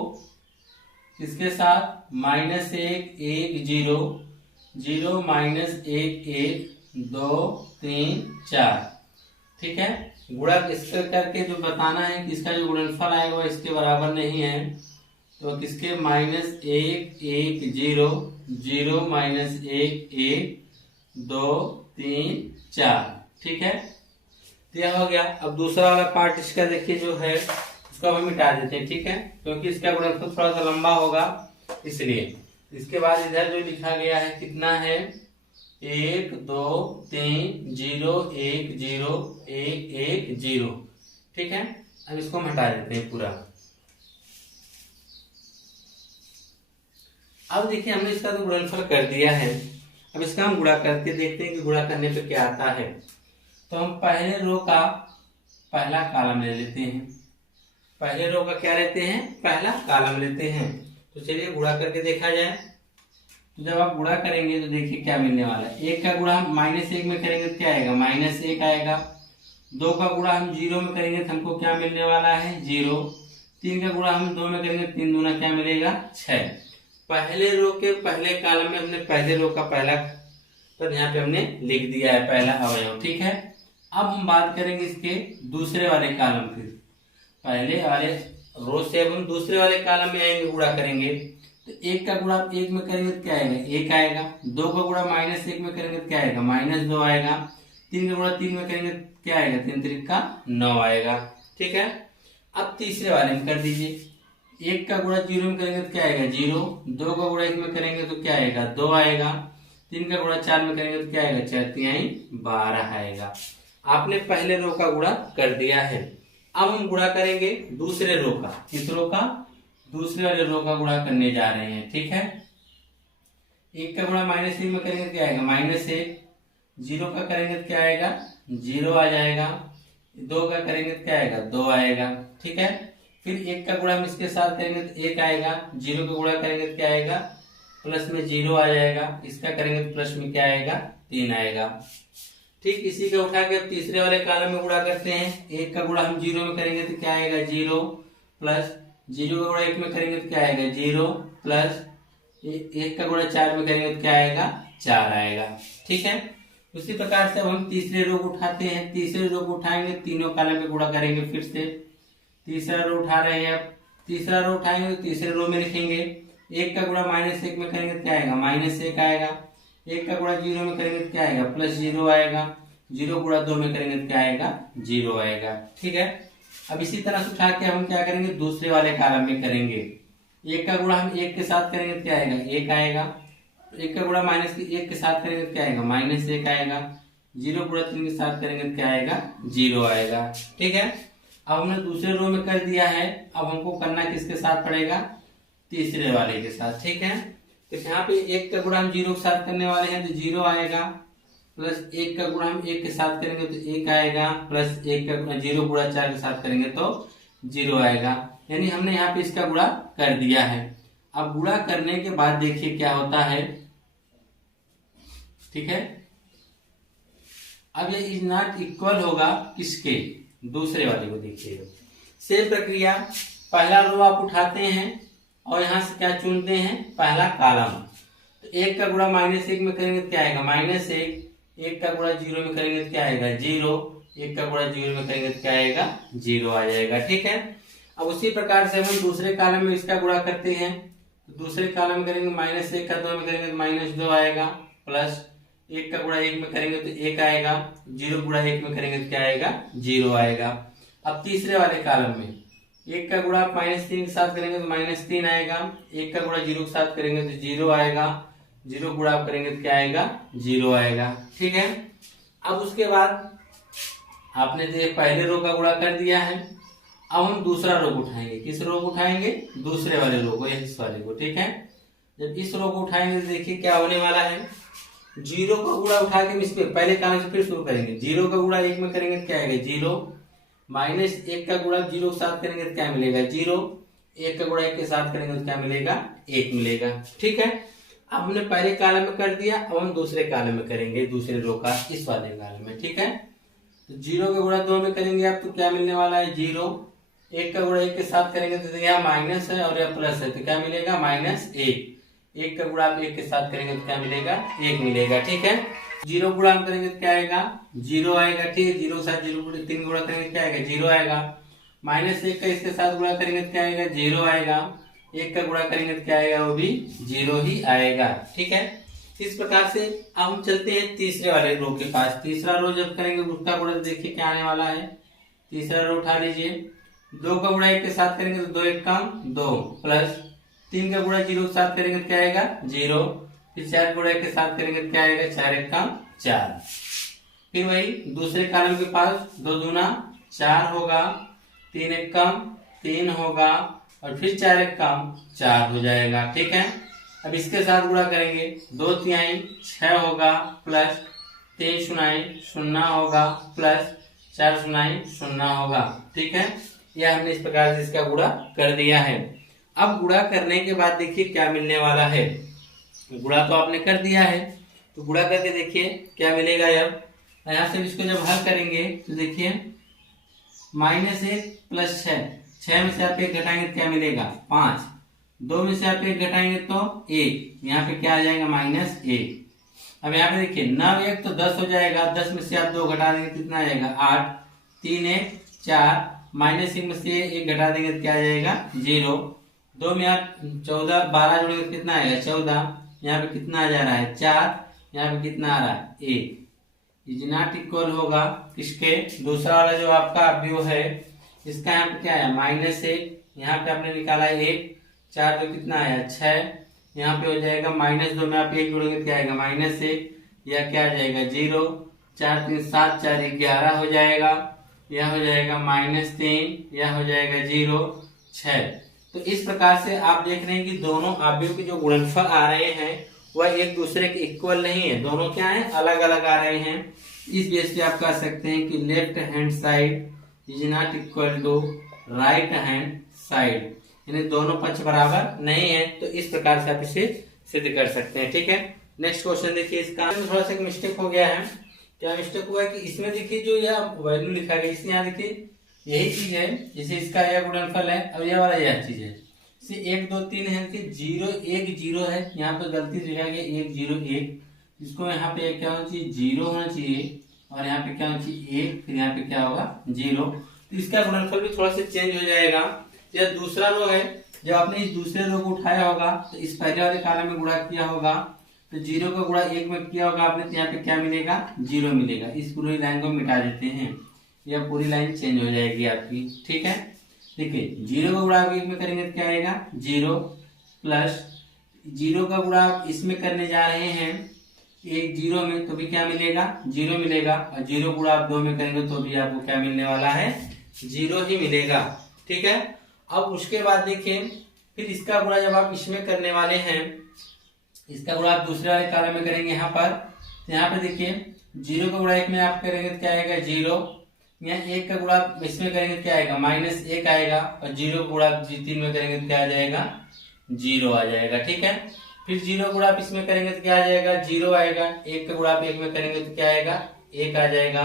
किसके साथ, -1 1 0 0 -1 1 2 3 4, ठीक है। गुणा इसके करके जो बताना है कि इसका जो गुणनफल आएगा वो इसके बराबर नहीं है, तो किसके -1 1 0 0 -1 1 2 3 4, ठीक है। तो यह हो गया। अब दूसरा वाला पार्ट इसका देखिए जो है इसको हम मिटा देते हैं, ठीक है, क्योंकि इसका गुणनफल थोड़ा सा लंबा होगा इसलिए। इसके बाद इधर जो लिखा गया है कितना है 1 2 3 0 1 0 1 1 0, ठीक है। अब इसको हम हटा देते हैं पूरा। अब देखिए हमने इसका तो गुणनफल कर दिया है। अब इसका हम गुणा करके देखते हैं कि गुणा करने पे क्या आता है। तो हम पहले रो का पहला कॉलम ले लेते हैं। पहले रो का क्या लेते हैं, पहला कॉलम लेते हैं। तो चलिए गुणा करके देखा जाए। तो जब आप गुणा करेंगे तो देखिए क्या मिलने वाला है। 1 का गुणा हम -1 में करेंगे तो क्या आएगा, -1 आएगा। 2 का गुणा हम 0 में करेंगे तो हमको क्या मिलने वाला है, 0। 3 का गुणा हम 2 में करेंगे, 3 दूना क्या मिलेगा, 6। पहले रो के पहले कॉलम में हमने पहले रो का पहला पर यहाँ पे हमने लिख दिया है पहला अवयव, ठीक है। अब हम बात करेंगे इसके दूसरे वाले कॉलम की। पहले वाले रो से अब हम दूसरे वाले कॉलम में आएंगे, गुणा करेंगे। तो 1 का गुणा 1 में करेंगे तो क्या आएगा, 1 आएगा। 2 का गुणा -1 में करेंगे तो क्या आएगा, -2 आएगा। 3 का गुणा 3 में करेंगे तो क्या आएगा, 3 3 का 9 आएगा, ठीक है। अब तीसरे वाले में कर दीजिए। 1 का गुणा 0 में करेंगे तो क्या आएगा, 0। 2 का गुणा 1 में करेंगे तो क्या आएगा, 2 आएगा। 3 का गुणा 4 में करेंगे तो क्या आएगा, 4 3 12 आएगा। आपने पहले रो का गुणा कर दिया है। अब हम गुणा करेंगे दूसरे रो का। किस रो का, दूसरे वाले रो का गुणा करने जा रहे हैं, ठीक है। 1 का गुणा -1 में करेंगे तो क्या आएगा, -1। 0 का करेंगे तो क्या आएगा, 0 आ जाएगा। 2 का करेंगे तो क्या आएगा, 2 आएगा, ठीक है। फिर 1 का गुणा हम इसके साथ करेंगे तो 1 आएगा। 0 का गुणा करेंगे तो क्या आएगा, प्लस में 0 आ जाएगा। इसका करेंगे तो प्लस में क्या आएगा, 3 आएगा, ठीक। इसी का उठा के अब तीसरे वाले कॉलम में गुणा करते हैं। 1 का गुणा हम 0 में करेंगे तो क्या आएगा, 0 प्लस 0 का गुणा 1 में करेंगे तो क्या आएगा, 0 प्लस 1 का गुणा 4 में करेंगे तो क्या आएगा, 4 आएगा, ठीक है। उसी प्रकार से अब हम तीसरे रो को उठाते हैं। तीसरे रो को उठाएंगे, तीनों कॉलम में गुणा करेंगे। फिर से तीसरा रो उठा रहे हैं। अब तीसरा रो उठाएंगे तो तीसरे रो में लिखेंगे। 1 का गुणा -1 में करेंगे तो क्या आएगा, -1 आएगा। 1 का गुणा 0 में करेंगे तो क्या आएगा, +0 आएगा। 0 गुणा 2 में करेंगे तो क्या आएगा, 0 आएगा, ठीक है। अब इसी तरह से उठा के हम क्या करेंगे, दूसरे वाले कॉलम में करेंगे। 1 का गुणा हम 1 के साथ करेंगे तो क्या आएगा, 1 आएगा। 1 का गुणा -1 के साथ करेंगे तो क्या आएगा, -1 आएगा। 0 गुणा 3 के साथ करेंगे तो क्या आएगा, 0 आएगा, ठीक है। अब हमने दूसरे रो में कर दिया है। अब हमको करना किसके साथ पड़ेगा, तीसरे वाले के साथ, ठीक है। तो यहाँ पे 1 का गुणा हम 0 के साथ करने वाले हैं तो 0 आएगा। प्लस 1 का गुणा हम 1 के साथ करेंगे तो 1 आएगा। प्लस 1 का गुणा 0 गुणा 4 के साथ करेंगे तो 0 आएगा। यानी हमने यहाँ पे इसका गुणा कर दिया है। अब गुणा करने के बाद देखिए क्या होता है, ठीक है। अब ये इज नॉट इक्वल होगा किसके, दूसरे वाले को देखिएगा। सेम प्रक्रिया, पहला रो आप उठाते हैं और यहां से क्या चुनते हैं, पहला कॉलम। तो 1 का गुणा -1 में करेंगे तो क्या आएगा, -1। 1 का गुणा 0 में करेंगे तो क्या आएगा, 0। 1 का गुणा 0 में करेंगे तो क्या आएगा, 0 आ जाएगा, ठीक है। अब उसी प्रकार से हम दूसरे कॉलम में इसका गुणा करते हैं। तो दूसरे कॉलम में करेंगे -1 का 2 में करेंगे तो -2 आएगा। प्लस 1 का गुणा 1 में करेंगे तो 1 आएगा। 0 गुणा 1 में करेंगे तो क्या आएगा, 0 आएगा। अब तीसरे वाले कॉलम में 1 का गुणा -3 के साथ करेंगे तो -3 आएगा। 1 का गुणा 0 के साथ करेंगे तो 0 आएगा। 0 गुणा करेंगे तो क्या आएगा, 0 आएगा, ठीक है। अब उसके बाद आपने पहले रो का गुणा कर दिया है। अब हम दूसरा रो को उठाएंगे। किस रो को उठाएंगे, दूसरे वाले रो को, इस वाले को, ठीक है। जब इस रो को उठाएंगे तो देखिए क्या होने वाला है। 0 का गुणा उठा के इस पे पहले कॉलम से फिर शुरू करेंगे। 0 का गुणा 1 में करेंगे तो क्या आएगा, 0। -1 का गुणा 0 के साथ करेंगे तो क्या मिलेगा, 0। 1 का गुणा 1 के साथ करेंगे तो क्या मिलेगा, 1 मिलेगा, ठीक है। अब हमने पहले कॉलम में कर दिया। अब हम दूसरे कॉलम में करेंगे, दूसरे रो का, इस वाले कॉलम में, ठीक है। तो 0 का गुणा 2 में करेंगे आप तो क्या मिलने वाला है, 0। 1 का गुणा 1 के साथ करेंगे तो यहाँ माइनस है और यहाँ प्लस है तो क्या मिलेगा, -1। 1 का गुणा आप 1 के साथ करेंगे तो क्या मिलेगा, 1 मिलेगा, ठीक है। 0 गुणा करेंगे तो क्या आएगा, 0 आएगा, ठीक है। 0 के साथ 3 गुणा करेंगे क्या आएगा, 0 आएगा। -1 का इसके साथ गुणा करेंगे तो क्या आएगा, 0 आएगा। 1 का गुणा करेंगे तो क्या आएगा, वो भी 0 ही आएगा, ठीक है। इस प्रकार से अब हम चलते हैं तीसरे वाले रो के पास। तीसरा रो जब करेंगे उसका गुणा देखिए क्या आने वाला है। तीसरा रो उठा लीजिए, 2 का गुणा 1 के साथ करेंगे तो 2 1 कम 2 प्लस 3 का गुणा 0 के साथ करेंगे तो क्या आएगा 0, फिर 4 गुणा 1 के साथ करेंगे तो क्या आएगा 4 1 कम 4। फिर वही दूसरे कॉलम के पास 2 दूना 4 होगा, 3 1 कम 3 होगा और फिर 4 1 कम 4 हो जाएगा। ठीक है, अब इसके साथ गुणा करेंगे 2 तिहाई 6 होगा प्लस 3 शून्य 0 होगा प्लस 4 शून्य 0 होगा। ठीक है, यह हमने इस प्रकार से इसका गुणा कर दिया है। अब गुणा करने के बाद देखिए क्या मिलने वाला है। गुणा तो आपने कर दिया है, तो गुणा करके देखिए क्या मिलेगा। अब यहाँ से इसको जब हल करेंगे तो देखिए -1 प्लस 6 में से आप 1 घटाएंगे तो क्या मिलेगा 5, 2 में से आप 1 घटाएंगे तो 1, यहाँ पे क्या आ जाएगा -1। अब यहाँ पे देखिए 9 1 तो 10 हो जाएगा, 10 में से आप 2 घटा देंगे कितना आ जाएगा 8, 3 1 4, -1 में से 1 घटा देंगे तो क्या आ जाएगा 0, 2 में आप 14 12 जोड़ेंगे कितना आएगा 14, यहाँ पे कितना आ जा रहा है 4, यहाँ पे कितना आ रहा है 1। इज नॉट इक्वल होगा किसके, दूसरा वाला जो आपका अवयव है इसका यहाँ पे क्या है -1, यहाँ पे आपने निकाला 1, 4 तो कितना आया 6, यहाँ पे हो जाएगा -2 में आप 1 जोड़ेंगे क्या आएगा -1, यह क्या आ जाएगा 0, 4 3 7 4 11 हो जाएगा, यह हो जाएगा -3, यह हो जाएगा 0 6। तो इस प्रकार से आप देख रहे हैं कि दोनों अवयव के जो गुणनफल आ रहे हैं वह एक दूसरे के इक्वल नहीं है, दोनों क्या है अलग अलग आ रहे हैं। इस बेस पे आप कह सकते हैं कि left hand side is not equal to right hand side, यानी दोनों पक्ष बराबर नहीं है। तो इस प्रकार से आप इसे सिद्ध कर सकते हैं। ठीक है, नेक्स्ट क्वेश्चन देखिए, इसका थोड़ा सा मिस्टेक हो गया है। क्या मिस्टेक हुआ है कि इसमें देखिए जो यह वैल्यू लिखा गया इसमें यहाँ देखिए यही चीज है, जैसे इसका यह गुणनफल है और यह वाला यह चीज है, इसे 1 2 3 है कि 0 1 0 है, यहाँ पे गलती से लिखा गया 1 0 1, इसको यहाँ पे क्या होना चाहिए 0 होना चाहिए और यहाँ पे क्या होना चाहिए 1, फिर यहाँ पे क्या होगा 0। तो इसका गुणनफल भी थोड़ा सा चेंज हो जाएगा। यह दूसरा रो है, जब आपने इस दूसरे रो को उठाया होगा तो इस पहले वाले कॉलम में गुणा किया होगा, तो 0 का गुणा 1 में किया होगा आपने, तो यहाँ पे क्या मिलेगा 0 मिलेगा। इस पूरी लाइन को मिटा देते हैं, यह पूरी लाइन चेंज हो जाएगी आपकी। ठीक है, देखिए 0 का गुणा 1 में करेंगे तो क्या आएगा 0 प्लस 0 का गुणा इसमें करने जा रहे हैं 1 0 में, तो भी क्या मिलेगा 0 मिलेगा, और 0 गुणा आप 2 में करेंगे तो भी आपको क्या मिलने वाला है 0 ही मिलेगा। ठीक है, अब उसके बाद देखिए फिर इसका गुणा जब आप इसमें करने वाले हैं, इसका गुणा आप दूसरे वाले कॉलम में करेंगे यहाँ पर, तो यहाँ पे देखिए 0 का गुणा 1 में आप करेंगे तो क्या आएगा 0, यहाँ 1 का गुणा इसमें करेंगे तो क्या आएगा -1 आएगा, और 0 गुणा 3 में करेंगे तो क्या आ जाएगा 0 आ जाएगा। ठीक है, फिर 0 गुणा आप इसमें करेंगे तो क्या आ जाएगा 0 आएगा, 1 का गुणा आप 1 में करेंगे तो क्या आएगा 1 आ जाएगा,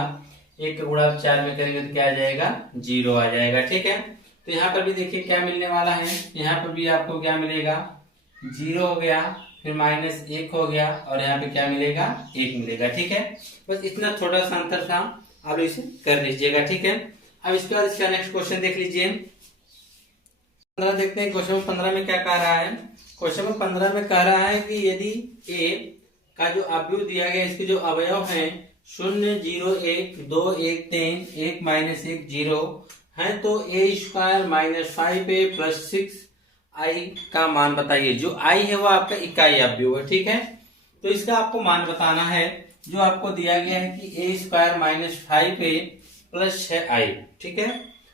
1 का गुणा आप 4 में करेंगे तो क्या आ जाएगा 0 आ जाएगा। ठीक है, तो यहाँ पर भी देखिए क्या मिलने वाला है, यहाँ पर भी आपको क्या मिलेगा 0 हो गया, फिर -1 हो गया, और यहाँ पे क्या मिलेगा 1 मिलेगा। ठीक है, बस इतना छोटा सा अंतर था, आप इसे कर लीजिएगा। ठीक है, अब इसके बाद इसका नेक्स्ट क्वेश्चन देख लीजिए। 15 देखते हैं क्वेश्चन 15 में क्या कह रहा है। क्वेश्चन 15 में कह रहा है कि यदि a का जो अवयव दिया गया, इसके जो अवयव हैं 0 0 1 2 1 3 1 -1 0 है, तो a² -5a + 6i का मान बताइए। जो i है वो आपका इकाई अवयव है। ठीक है, तो इसका आपको मान बताना है, जो आपको दिया गया है कि a² -5a + 6i। ठीक है,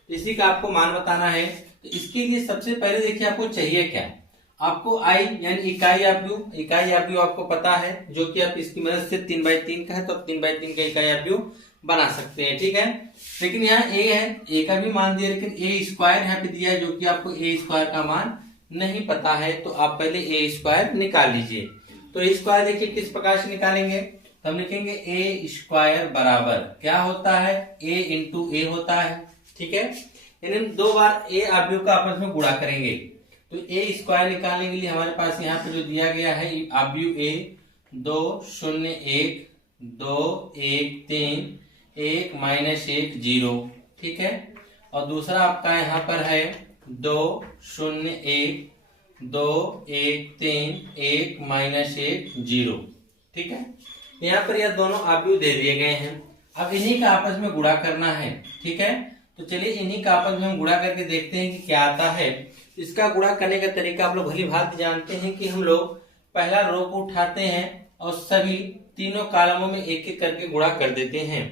इसी का आपको मान बताना है। तो इसके लिए सबसे पहले देखिए आपको चाहिए क्या, आपको i यानी इकाई अवयव आपको पता है, जो कि आप इसकी मदद से 3/3 का है तो 3/3 का इकाई अवयव बना सकते हैं। ठीक है, लेकिन यहाँ a है, a का भी मान दिया, लेकिन a² यहाँ पे दिया है, जो कि आपको a² का मान नहीं पता है, तो आप पहले a² निकाल लीजिए। तो a² देखिए किस प्रकार से निकालेंगे, तो हम लिखेंगे a² बराबर क्या होता है a × a होता है। ठीक है, यानी 2 बार a अवयव का आपस में गुणा करेंगे, तो a² निकालने के लिए हमारे पास यहाँ पे जो दिया गया है अवयव a 2 0 1 2 1 3 1 -1 0। ठीक है, और दूसरा आपका यहाँ पर है 2 0 1 2 1 3 1 -1 0। ठीक है। यहाँ पर यह दोनों अवयव दे दिए गए हैं, अब इन्हीं का आपस में गुणा करना है। ठीक है, तो चलिए इन्हीं का आपस में हम गुणा करके देखते हैं कि क्या आता है। इसका गुणा करने का तरीका आप लोग भली भांति जानते हैं कि हम लोग पहला रो को उठाते हैं और सभी तीनों कॉलमों में एक एक करके गुणा कर देते हैं।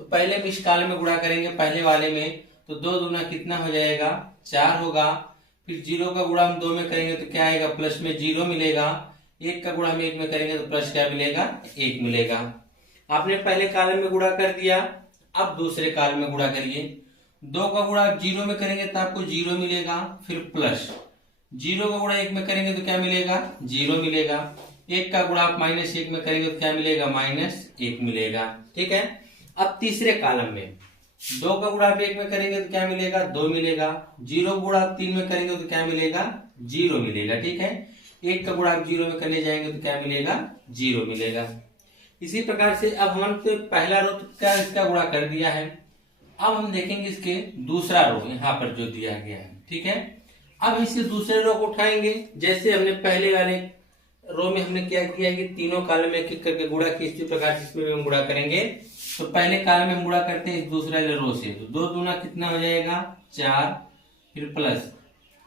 तो पहले हम इस कॉलम में गुणा करेंगे, पहले वाले में, तो 2 दूना कितना हो जाएगा 4 होगा। फिर 0 का गुणा हम 2 में करेंगे तो क्या आएगा, प्लस में 0 मिलेगा। 1 का गुणा हम 1 में करेंगे तो प्लस क्या मिलेगा, 1 मिलेगा। आपने पहले कॉलम में गुणा कर दिया, अब दूसरे कॉलम में गुणा करिए। 2 का गुणा आप 0 में करेंगे तो आपको 0 मिलेगा, फिर प्लस 0 का गुणा 1 में करेंगे तो क्या मिलेगा, 0 मिलेगा। 1 का गुणा आप -1 में करेंगे तो क्या मिलेगा, -1 मिलेगा। ठीक है, अब तीसरे कॉलम में 2 का गुणा आप 1 में करेंगे तो क्या मिलेगा, 2 मिलेगा। 0 गुणा आप 3 में करेंगे तो क्या मिलेगा, 0 मिलेगा। ठीक है, 1 का गुणा आप 0 में करने जाएंगे तो क्या मिलेगा, 0 मिलेगा। इसी प्रकार से अब हमने तो पहला रो का इसका गुणा कर दिया है। अब हम देखेंगे इसके दूसरा रो यहाँ पर जो दिया गया है। ठीक है, अब इसके दूसरे रो को उठाएंगे, जैसे हमने पहले वाले रो में हमने क्या किया कि तीनों कॉलम में एक एक करके गुणा किया, इसी प्रकार इसमें हम गुणा करेंगे। तो पहले कॉलम में हम गुणा करते हैं इस दूसरे रो से, तो 2 दूना कितना हो जाएगा 4, फिर प्लस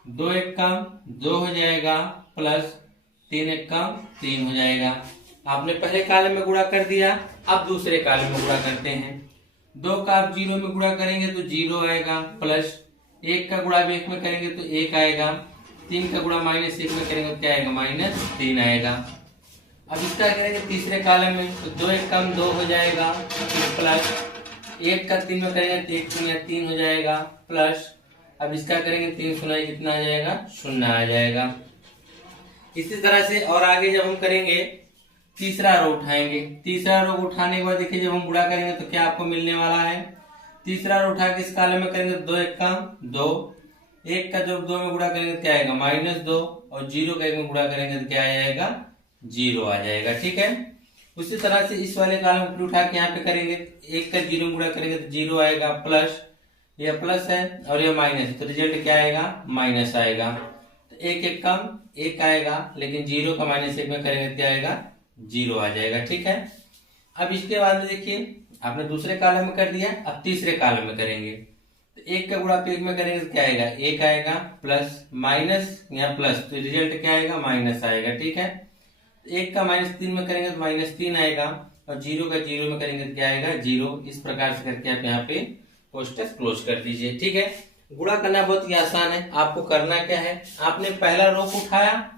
2 1 कम 2 हो जाएगा, प्लस 3 1 कम 3 हो जाएगा। आपने पहले कॉलम में गुणा कर दिया, अब दूसरे कॉलम में गुणा करते हैं। 2 का आप 0 में गुणा करेंगे तो 0 आएगा, प्लस 1 का गुणा 1 में करेंगे तो 1 आएगा। 3 का गुणा -1 में करेंगे तो क्या आएगा, -3 आएगा। अब इसका करेंगे तीसरे कॉलम में, तो 2 1 कम 2 हो जाएगा, प्लस 1 का 3 में करेंगे तो 1 शून्य 3 हो जाएगा, प्लस अब इसका करेंगे 3 शून्य कितना आ जाएगा, 0 आ जाएगा। इसी तरह से और आगे जब हम करेंगे तीसरा रो उठाएंगे। तीसरा रो उठाने के बाद देखिए जब हम गुणा करेंगे तो क्या आपको मिलने वाला है। तीसरा रो उठा के इस कॉलम में करेंगे तो 2 1 कम 2, 1 का जब 2 में गुणा करेंगे तो क्या आएगा, -2, और 0 का 1 में गुणा करेंगे तो क्या आएगा, 0 आ जाएगा। ठीक है, उसी तरह से इस वाले कॉलम को उठा के यहाँ पे करेंगे, 1 का 0 में गुणा करेंगे तो 0 आएगा, प्लस यह प्लस है और यह माइनस है, तो रिजल्ट क्या आएगा, माइनस आएगा। तो 1 1 कम 1 आएगा, लेकिन 0 का -1 में करेंगे तो क्या आएगा, 0 आ जाएगा। ठीक है, अब इसके बाद में देखिए आपने दूसरे कॉलम में कर दिया, अब तीसरे कॉलम में करेंगे। तो 1 का गुणा 1 में करेंगे तो क्या आएगा, 1 आएगा, प्लस माइनस यहाँ प्लस, तो रिजल्ट क्या आएगा, माइनस आएगा। ठीक है, 1 का -3 में करेंगे तो -3 आएगा, और 0 का 0 में करेंगे तो क्या आएगा, 0। इस प्रकार से करके आप यहाँ पे कोष्टक क्लोज कर दीजिए। ठीक है, गुणा करना बहुत ही आसान है। आपको करना क्या है, आपने पहला रो को उठाया,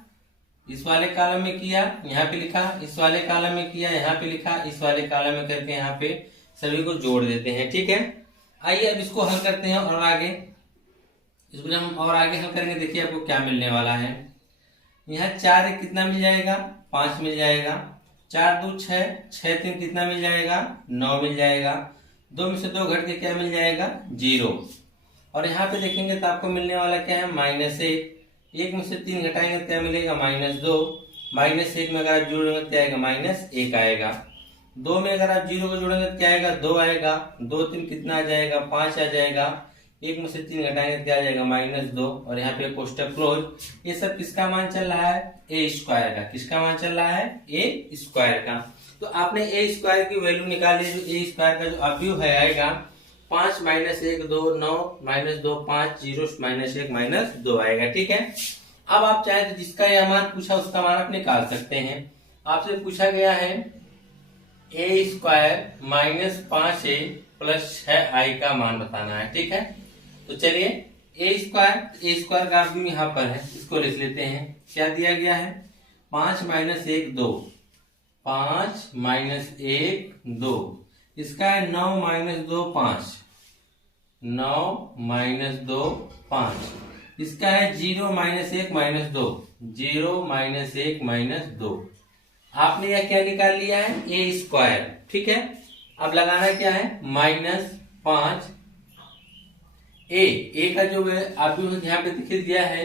इस वाले कॉलम में किया, यहाँ पे लिखा, इस वाले कॉलम में किया, यहाँ पे लिखा, इस वाले कॉलम में करके यहाँ पे सभी को जोड़ देते हैं। ठीक है, आइए अब इसको हल करते हैं और आगे इसको जब हम और आगे हल करेंगे देखिए आपको क्या मिलने वाला है। यहाँ 4 1 कितना मिल जाएगा, 5 मिल जाएगा। 4 2 6, 6 3 कितना मिल जाएगा, 9 मिल जाएगा। 2 में से 2 घट के क्या मिल जाएगा, 0। और यहाँ पे देखेंगे तो आपको मिलने वाला क्या है, -1। 1 में से 3 घटाएंगे तो क्या मिलेगा, -2। -1 में अगर आप जोड़ेंगे तो क्या आएगा, -1 आएगा। 2 में अगर आप 0 को जोड़ेंगे तो क्या आएगा, 2 आएगा। 2 3 कितना आ जाएगा, 5 आ जाएगा। 1 में से 3 घटाएंगे तो क्या आ जाएगा, -2, और यहाँ पे कोष्टक क्लोज। ये सब किसका मान चल रहा है, a स्क्वायर का। किसका मान चल रहा है, a स्क्वायर का। तो आपने a स्क्वायर की वैल्यू निकाली, जो a स्क्वायर का जो अवयव है आएगा 5 - 1 2 9 -2 5 0 -1 -2 आएगा। ठीक है, अब आप चाहे तो जिसका यह मान पूछा उसका मान आप निकाल सकते हैं। आपसे पूछा गया है a स्क्वायर -5a + 6i का मान बताना है। ठीक है, तो चलिए a स्क्वायर का अवयव यहाँ पर है, इसको लिख लेते हैं। क्या दिया गया है, 5 - 1 2, 5 - 1 2, इसका है 9 - 2 5, 9 - 2 5, इसका है 0 - 1 - 2, 0 - 1 - 2। आपने यह क्या निकाल लिया है, a स्क्वायर। ठीक है, अब लगाना क्या है, -5 a का जो अवयव यहाँ पे दिख दिया है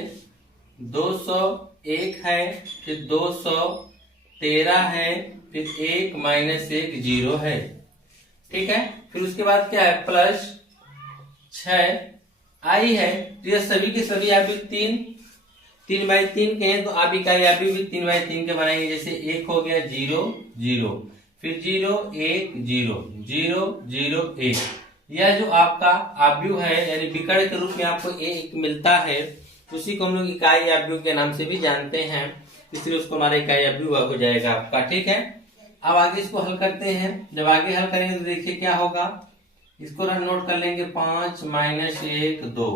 201 है, फिर 213 है, फिर 1 - 1 0 है। ठीक है, फिर उसके बाद क्या है, +6 i है। तो ये सभी के सभी अवयव 3/3 के हैं तो आप इकाई आव्यूह भी 3/3 के बनाएंगे। जैसे 1 हो गया 0 0, फिर 0 1 0 0 0 1। यह जो आपका आव्यूह है यानी विकर्ण के रूप में आपको एक मिलता है, उसी को हम लोग इकाई आव्यूह के नाम से भी जानते हैं, इसलिए उसको हमारा इकाई आव्यूह हो जाएगा आपका। ठीक है, अब आगे इसको हल करते हैं। जब आगे हल करेंगे तो देखिए क्या होगा, इसको नोट कर लेंगे। 5 - 1 2,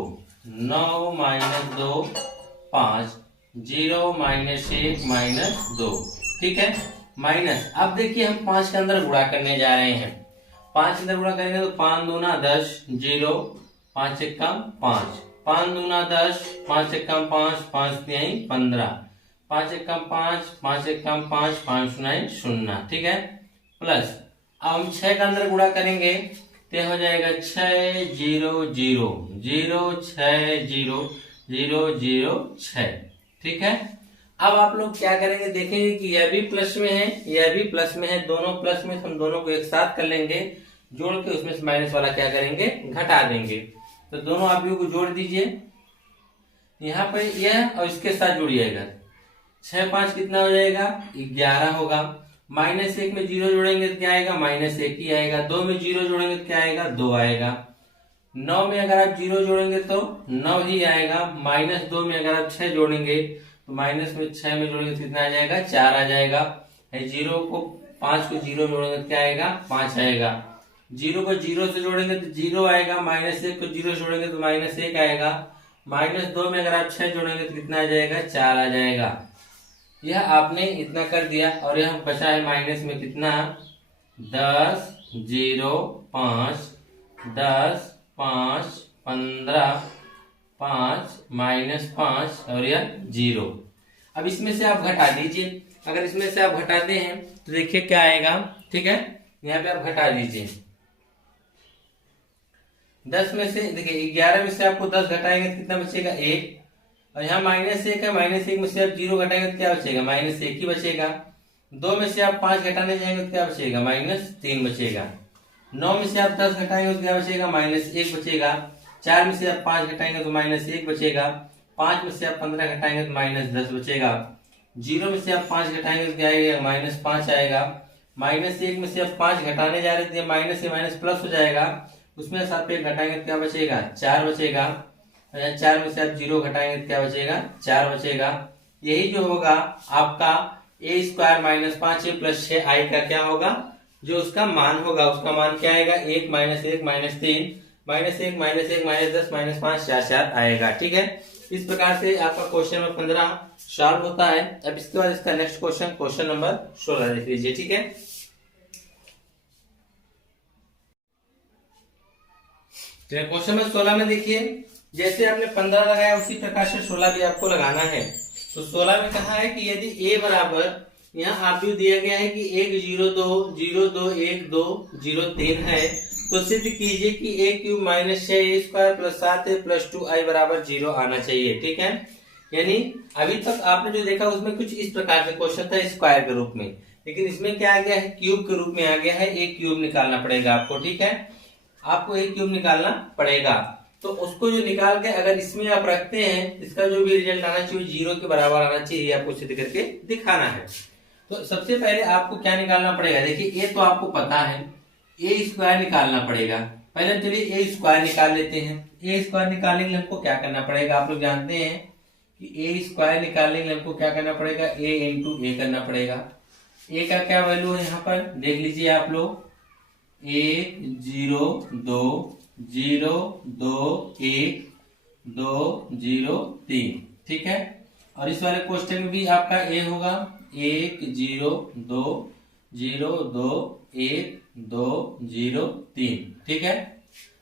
9 - 2 5, 0 - 1 - 2। ठीक है, माइनस, अब देखिए हम 5 के अंदर गुणा करने जा रहे हैं। 5 के अंदर गुणा करेंगे तो 5 दूना 10 0, 5 एकम 5, 5 दूना 10, 5 एकम 5, 5 तिहाई 15, 5 एकम 5, 5 एकम 5, 5 शून्य 0। ठीक है, प्लस अब हम 6 के अंदर गुणा करेंगे तो हो जाएगा 6 0 0 0 6 0 0 0 6। ठीक है, अब आप लोग क्या करेंगे, देखेंगे कि यह भी प्लस में है, यह भी प्लस में है, दोनों प्लस में, तो हम दोनों को एक साथ कर लेंगे, जोड़ के उसमें से माइनस वाला क्या करेंगे, घटा देंगे। तो दोनों आव्यूह को जोड़ दीजिए, यहाँ पर यह और इसके साथ जोड़िएगा। 6 5 कितना हो जाएगा, 11 होगा। -1 में 0 जोड़ेंगे तो क्या आएगा, -1 ही आएगा। 2 में 0 जोड़ेंगे तो क्या आएगा, 2 आएगा। 9 में अगर आप 0 जोड़ेंगे तो 9 ही आएगा। -2 में अगर आप 6 जोड़ेंगे तो माइनस में 6 में जोड़ेंगे तो कितना आ जाएगा, 4 आ जाएगा। 0 को 5 को 0 जोड़ेंगे तो क्या आएगा, 5 आएगा। 0 को 0 से जोड़ेंगे तो 0 आएगा। -1 को 0 से जोड़ेंगे तो -1 आएगा। -2 में अगर आप 6 जोड़ेंगे तो कितना आ जाएगा, 4 आ जाएगा। यह आपने इतना कर दिया और यह बचा है माइनस में कितना, 10 0 5 10 5 15 5 -5 और यह 0। अब इसमें से आप घटा दीजिए। अगर इसमें से आप घटाते हैं तो देखिए क्या आएगा। ठीक है, यहाँ पे आप घटा दीजिए। 10 में से देखिए 11 में से आपको 10 घटाएंगे तो कितना बचेगा, 1। और यहाँ -1 है, -1 में से आप 0 घटाएंगे तो क्या बचेगा, -1 ही बचेगा। 2 में से आप 5 घटाने जाएंगे तो क्या बचेगा, -3 बचेगा। 9 में से आप 10 घटाएंगे तो क्या बचेगा, -1 बचेगा। 4 में से आप 5 घटाएंगे तो -1 बचेगा। 5 में से आप 15 घटाएंगे तो -10 बचेगा। 0 में से आप 5 घटाएंगे तो क्या आएगा, -5 आएगा। -1 में से आप 5 घटाने जा रहे थे, माइनस से माइनस प्लस हो जाएगा, उसमें से आप 1 घटाएंगे तो क्या बचेगा, 4 बचेगा। 4 में से आप 0 घटाएंगे तो क्या बचेगा, 4 बचेगा। यही जो होगा आपका a² - 5a + 6i का क्या होगा, जो उसका मान होगा, उसका मान क्या आएगा, 1 - 1 - 3 -1 -1 -1 -10 -5 4 4 आएगा। ठीक है, इस प्रकार से आपका क्वेश्चन नंबर 15 सॉल्व होता है। अब इसके बाद इसका नेक्स्ट क्वेश्चन नंबर 16 देख लीजिए। ठीक है, क्वेश्चन नंबर 16 में देखिए, जैसे आपने 15 लगाया उसी प्रकार से 16 भी आपको लगाना है। तो 16 में कहा है कि यदि a बराबर, यहाँ आव्यूह दिया गया है कि 1 0 2 0 2 1 2 0 3 है, तो सिद्ध कीजिए कि a³ - 6a² + 7a + 2i = 0 आना चाहिए। ठीक है, यानी अभी तक आपने जो देखा उसमें कुछ इस प्रकार से क्वेश्चन था स्क्वायर के रूप में, लेकिन इसमें क्या आ गया है, क्यूब के रूप में आ गया है। एक क्यूब निकालना पड़ेगा आपको। ठीक है, आपको एक क्यूब निकालना पड़ेगा। तो उसको जो निकाल के अगर इसमें आप रखते हैं, इसका जो भी रिजल्ट आना चाहिए 0 के बराबर आना चाहिए, आपको सिद्ध करके दिखाना है। तो सबसे पहले आपको क्या निकालना पड़ेगा, देखिए ये तो आपको पता है, a² निकालना पड़ेगा। पहले चलिए a² निकाल लेते हैं। a² निकालने के लिए हमको क्या करना पड़ेगा, आप लोग जानते हैं कि a² निकालने के लिए हमको क्या करना पड़ेगा, a × a करना पड़ेगा। a का क्या वैल्यू है यहाँ पर देख लीजिए आप लोग, 1 0 2 0 2 1 2 0 3। ठीक है, और इस वाले क्वेश्चन में भी आपका a होगा 1 0 2 0 2 1 2 0 3। ठीक है,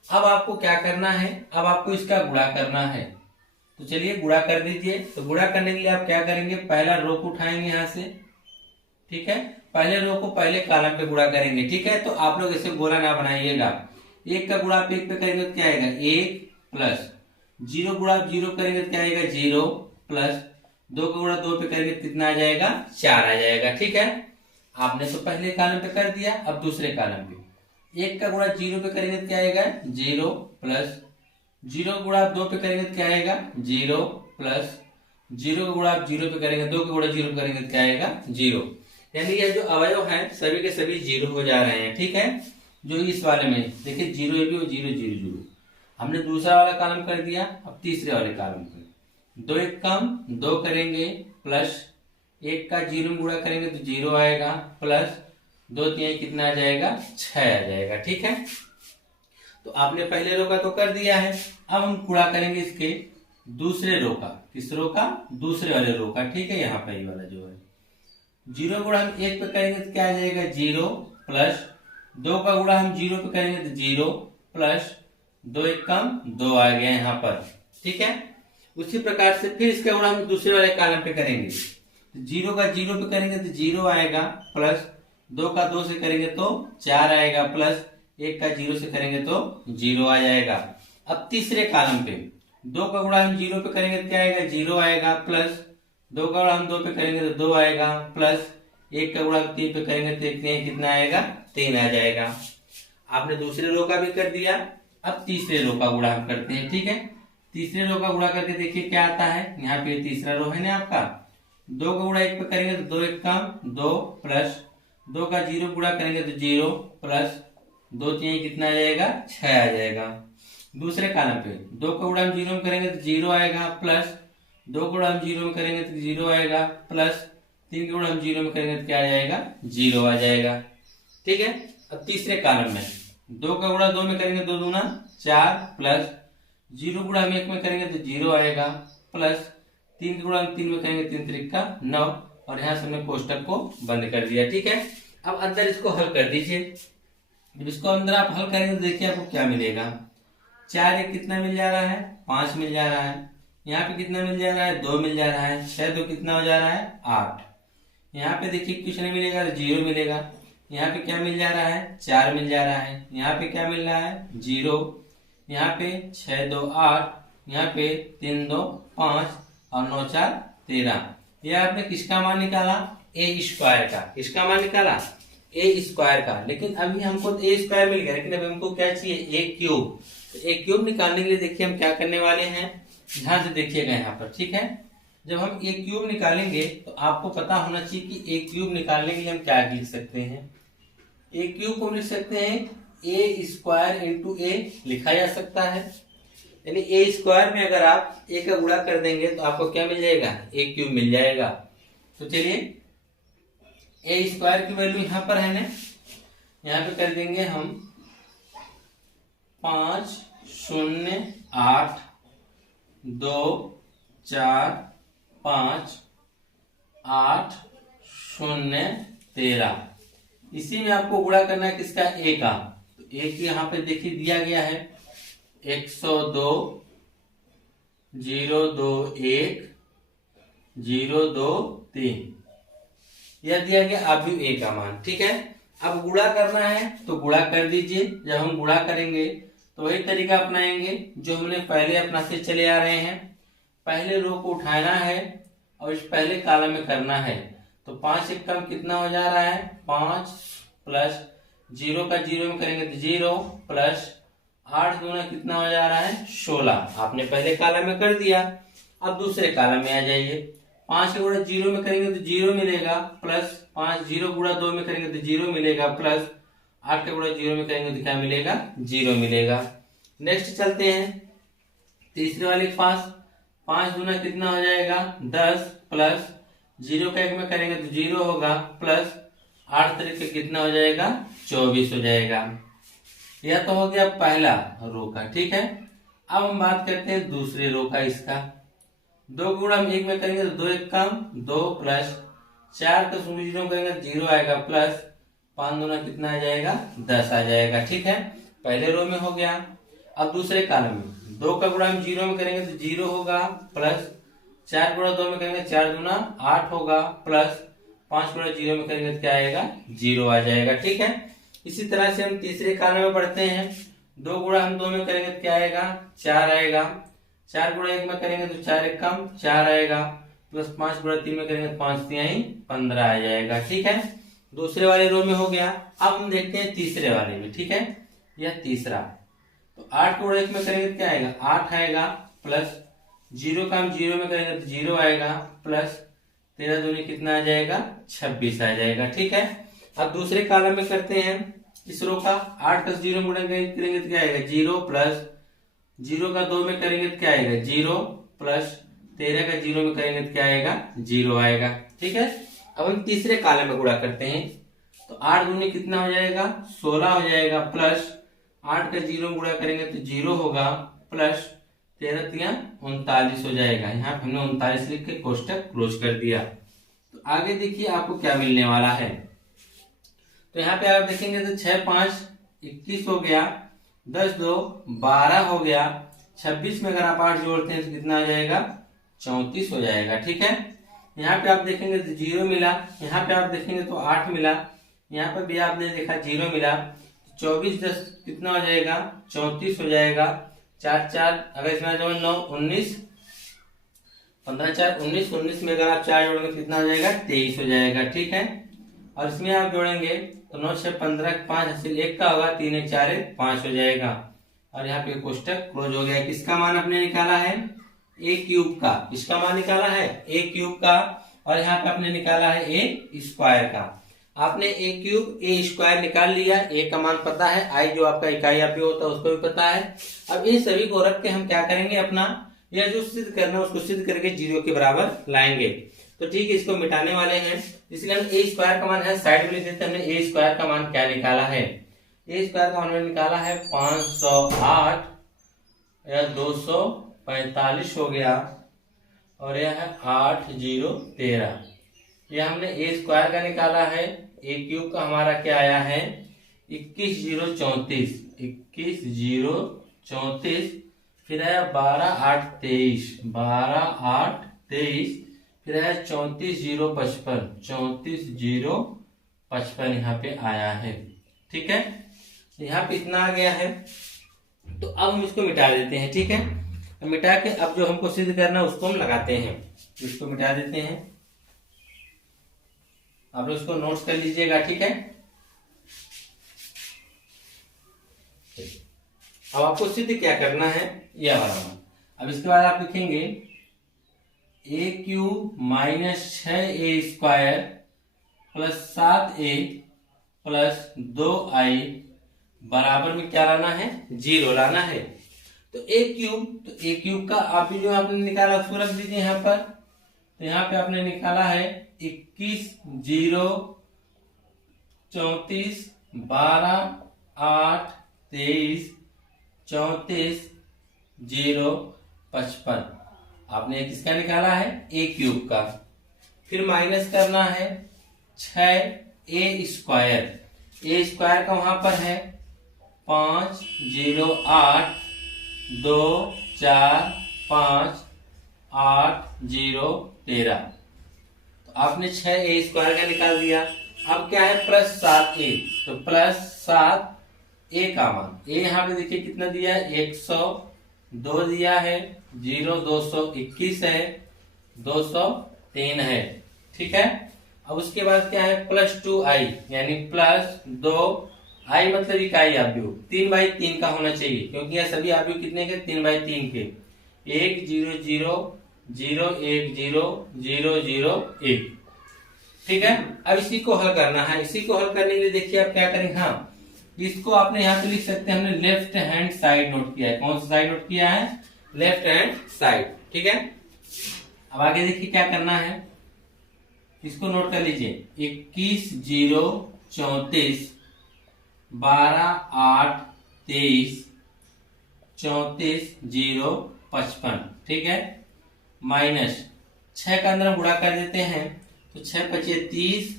अब आपको क्या करना है, अब आपको इसका गुणा करना है। तो चलिए गुणा कर दीजिए। तो गुणा करने के लिए आप क्या करेंगे, पहला रो को उठाएंगे यहाँ से। ठीक है, पहले रो को पहले कॉलम पे गुणा करेंगे। ठीक है, तो आप लोग इसे गोला ना बनाइएगा। 1 का गुणा आप 1 पे करेंगे तो क्या आएगा, 1 प्लस 0 गुणा आप 0 करेंगे तो क्या आएगा, 0 प्लस 2 का गुणा 2 पे करेंगे तो कितना आ जाएगा, 4 आ जाएगा। ठीक है, आपने तो पहले कॉलम पे कर दिया, अब दूसरे कॉलम पे 1 का गुणा 0 पे करेंगे तो क्या आएगा, 0 प्लस 0 गुणा 2 पे करेंगे तो क्या आएगा, 0 प्लस जीरो का गुणा आप जीरो पे करेंगे, 2 का गुणा जीरो पे करेंगे तो क्या आएगा 0। यानी ये जो अवयव है सभी के सभी 0 हो जा रहे हैं। ठीक है, जो इस वाले में देखिए 0 ये भी 0 0 0। हमने दूसरा वाला कॉलम कर दिया, अब तीसरे वाले कॉलम पर 2 एक कम 2 करेंगे प्लस 1 का 0 गुणा करेंगे तो 0 आएगा प्लस 2 3 कितना आ जाएगा 6 आ जाएगा। ठीक है, तो आपने पहले रो का तो कर दिया है, अब हम गुणा करेंगे इसके दूसरे रो का। किस रो का? दूसरे वाले रो का। ठीक है, यहाँ पर ये वाला जो है 0 गुणा हम 1 पे करेंगे तो क्या आ जाएगा 0 प्लस 2 का गुणा हम 0 पे करेंगे तो 0 प्लस 2 एक कम 2 आ गया यहाँ पर। ठीक है, उसी प्रकार से फिर इसका गुणा हम दूसरे वाले कॉलम पे करेंगे तो 0 का 0 पे करेंगे तो 0 आएगा प्लस 2 का 2 से करेंगे तो 4 आएगा प्लस 1 का 0 से करेंगे तो 0 आ जाएगा। अब तीसरे कॉलम पे 2 का गुणा हम 0 पे करेंगे तो क्या आएगा 0 आएगा प्लस 2 का गुणा हम 2 पे करेंगे तो 2 आएगा प्लस 1 का गुणा 3 पे करेंगे तो कितना आएगा 3 आ जाएगा। आपने दूसरे रो का भी कर दिया, अब तीसरे रो का गुणा हम करते हैं। ठीक है, तीसरे रो का गुणा करके देखिए क्या आता है। यहाँ पे तीसरा रो है ना आपका, 2 का गुणा 1 पे करेंगे तो 2 एक कम 2 प्लस 2 का 0 गुणा करेंगे तो 0 प्लस 2 3 कितना आ जाएगा 6 आ जाएगा। दूसरे कॉलम पे 2 का गुणा हम 0 में करेंगे तो 0 आएगा प्लस 2 का गुणा हम 0 में करेंगे तो 0 आएगा प्लस 3 का गुणा हम 0 में करेंगे तो क्या आ जाएगा 0 आ जाएगा। ठीक है, अब तीसरे कॉलम में 2 का गुणा 2 में करेंगे 2 दूना 4 प्लस 0 गुणा हम 1 में करेंगे तो 0 आएगा प्लस 3 का गुणा हम 3 में करेंगे 3 त्रिका 9 और यहाँ से हमने कोष्टक को बंद कर दिया। ठीक है, अब अंदर इसको हल कर दीजिए। जब इसको अंदर आप हल करेंगे तो देखिए आपको क्या मिलेगा। 4 एक कितना मिल जा रहा है 5 मिल जा रहा है, यहाँ पे कितना मिल जा रहा है 2 मिल जा रहा है, 6 2 कितना हो जा रहा है 8। यहाँ पे देखिए कुछ नहीं मिलेगा तो 0 मिलेगा। यहाँ पे क्या मिल जा रहा है 4 मिल जा रहा है, यहाँ पे क्या मिल रहा है 0, यहाँ पे 6 2 8, यहाँ पे 3 2 5 और 9 4 13। यह आपने किसका मान निकाला ए स्क्वायर का। किसका मान निकाला ए स्क्वायर का। लेकिन अभी हमको ए स्क्वायर मिल गया, लेकिन अभी हमको क्या चाहिए ए क्यूब। तो ए क्यूब निकालने के लिए देखिए हम क्या करने वाले हैं, ध्यान से देखिएगा यहाँ पर। ठीक है, जब हम ए क्यूब निकालेंगे तो आपको पता होना चाहिए कि ए क्यूब निकालने के लिए हम क्या लिख सकते हैं। ए क्यूब को लिख सकते हैं ए स्क्वायर इंटू ए लिखा जा सकता है। यानी ए स्क्वायर में अगर आप ए का गुणा कर देंगे तो आपको क्या मिल जाएगा ए क्यूब मिल जाएगा। तो चलिए ए स्क्वायर की वैल्यू यहाँ पर है ना, यहाँ पे कर देंगे हम 5 0 8 2 4 5 8 0 13। इसी में आपको गुणा करना है किसका ए का। तो ए की यहाँ पे देखिए दिया गया है 102 0 2 1 0 2 3, यह दिया गया अभी ए का मान। ठीक है, अब गुणा करना है तो गुणा कर दीजिए। जब हम गुणा करेंगे तो वही तरीका अपनाएंगे जो हमने पहले अपनाते चले आ रहे हैं। पहले रो को उठाना है और इस पहले कॉलम में करना है। तो 5 एक कम कितना हो जा रहा है 5 प्लस 0 का 0 में करेंगे तो 0 प्लस 8 दूना कितना हो जा रहा है 16। आपने पहले कॉलम में कर दिया, अब दूसरे कॉलम में आ जाइए। 5 के गुणा 0 में करेंगे तो 0 मिलेगा प्लस 5 0 गुणा 2 में करेंगे तो 0 मिलेगा प्लस 8 के गुणा 0 में करेंगे तो क्या मिलेगा 0 मिलेगा। नेक्स्ट चलते हैं तीसरे वाले के पास। 5 दूना कितना हो जाएगा 10 प्लस 0 का 1 में करेंगे तो 0 होगा प्लस 8 तरीके कितना हो जाएगा 24 हो जाएगा। यह तो हो गया पहला रो का। ठीक है, अब हम बात करते हैं दूसरे रो का। इसका 2 गुणा हम 1 में करेंगे तो 2 एक कम 2 प्लस 4 का 0 करेंगे तो 0 आएगा प्लस 5 दूना कितना आ जाएगा 10 आ जाएगा। ठीक है, पहले रो में हो गया। अब दूसरे कॉलम में 2 का गुणा हम 0 में करेंगे तो 0 होगा प्लस 4 गुणा 2 में करेंगे 4 दूना 8 होगा प्लस 5 गुणा 0 में करेंगे तो क्या आएगा 0 आ जाएगा। ठीक है, इसी तरह से हम तीसरे कॉलम में पढ़ते हैं। 2 गुणा हम 2 में करेंगे तो क्या आएगा 4 आएगा। 4 गुणा 1 में करेंगे तो 4 एक कम 4 आएगा प्लस 5 गुणा 3 में करेंगे तो 5 3 15 आ जाएगा। ठीक है, दूसरे वाले रो में हो गया। अब हम देखते हैं तीसरे वाले में। ठीक है, यह तीसरा। तो 8 गुणा 1 में करेंगे तो क्या आएगा 8 आएगा प्लस जीरो का हम जीरो में करेंगे तो जीरो आएगा, प्लस 13 दूनी कितना आ जाएगा, 26 आ जाएगा। ठीक है, अब दूसरे कॉलम में करते हैं इस रो का। 8 का 0 गुणा करेंगे तो क्या आएगा, 0 प्लस 0 का 2 में करेंगे तो क्या आएगा, 0 प्लस 13 का 0 में करेंगे तो क्या आएगा, 0 आएगा। ठीक है, अब हम तीसरे कॉलम में गुणा करते हैं तो 8 दूनी कितना हो जाएगा, 16 हो जाएगा, प्लस 8 का 0 में गुणा करेंगे तो 0 होगा, प्लस 13 तिया 39 हो जाएगा। यहाँ पे हमने 39 लिख के कोष्टक क्लोज कर दिया। तो आगे देखिए आपको क्या मिलने वाला है। तो यहाँ पे आप देखेंगे तो 6 5 21 हो गया, 10 2 12 हो गया, 26 में अगर आप 8 जोड़ते हैं तो कितना आ जाएगा, 34 हो जाएगा। ठीक है, यहाँ पे आप देखेंगे तो 0 मिला, यहाँ पे आप देखेंगे तो 8 मिला, यहाँ पे भी आपने देखा 0 मिला, 24 10 कितना हो जाएगा, 34 हो जाएगा। 4 4 अगर इसमें जोड़ 9 19, 15 4 19, 19 में अगर आप 4 जोड़ेंगे तो कितना हो जाएगा, 23 हो जाएगा। ठीक है, और इसमें आप जोड़ेंगे तो 9 6 15, 5 हासिल 1 का होगा, 3 1 4 5 हो जाएगा। और यहाँ पे कोष्टक क्लोज हो गया। किसका मान आपने निकाला है, ए क्यूब का। किसका मान निकाला है, ए क्यूब का। और यहाँ पे आपने निकाला है ए स्क्वायर का। आपने ए क्यूब ए स्क्वायर निकाल लिया, ए का मान पता है, आई जो आपका इकाई अवयव होता है उसको भी पता है। अब इन सभी को रख के हम क्या करेंगे, अपना यह जो सिद्ध करना है उसको सिद्ध करके 0 के बराबर लाएंगे। तो ठीक है, इसको मिटाने वाले हैं, इसलिए हम ए स्क्वायर का मान है साइड में लिख देते हैं। हमने ए स्क्वायर का मान क्या निकाला है, ए स्क्वायर का मान निकाला है 508 या 245 हो गया, और यह है 8 0 13। यह हमने ए स्क्वायर का निकाला है। ए क्यूब का हमारा क्या आया है, 21 0 34, 21 0 34, फिर आया 12 8 23, 12 8 23, फिर आया 34 0 55, 34 0 55 यहाँ पे आया है। ठीक है, यहाँ पे इतना आ गया है। तो अब हम इसको मिटा देते हैं। ठीक है, तो मिटा के अब जो हमको सिद्ध करना है उसको हम लगाते हैं। इसको मिटा देते हैं, आप लोग इसको नोट्स कर लीजिएगा। ठीक है, अब आपको सिद्ध क्या करना है, यह वाला। अब इसके बाद आप लिखेंगे a cube minus 6a square plus 7a plus 2i बराबर में क्या लाना है, 0 लाना है। तो ए क्यूब का आप जो आपने निकाला उसको रख दीजिए यहाँ पर। तो यहाँ पे आपने निकाला है 21 0 34, 12 8 23, 34 0 55। आपने किसका निकाला है, ए क्यूब का। फिर माइनस करना है 6a स्क्वायर। ए स्क्वायर का वहां पर है 5 0 8 2 4 5 8 0 13। तो आपने 6a स्क्वायर का निकाल दिया। अब क्या है, प्लस 7a। तो प्लस 7a का मान, ए यहाँ पे देखिए कितना दिया है, 102 दिया है, 0 221 है, 203 है। ठीक है, अब उसके बाद क्या है, प्लस 2i यानी प्लस 2i मतलब इकाई आव्यूह 3/3 का होना चाहिए, क्योंकि यह सभी आव्यूह कितने के, 3/3 के। 1 0 0 0 1 0 0 0 1। ठीक है, अब इसी को हल करना है। इसी को हल करने के लिए देखिए आप क्या करेंगे, हाँ इसको आपने यहाँ पे लिख सकते हैं, हमने लेफ्ट हैंड साइड नोट किया है। कौन सा साइड नोट किया है, लेफ्ट हैंड साइड। ठीक है, अब आगे देखिए क्या करना है, इसको नोट कर लीजिए। 21 0 34, 12 8 23, 34 0 55। ठीक है, माइनस 6 का अंदर हम गुणा कर देते हैं, तो 6 5 30,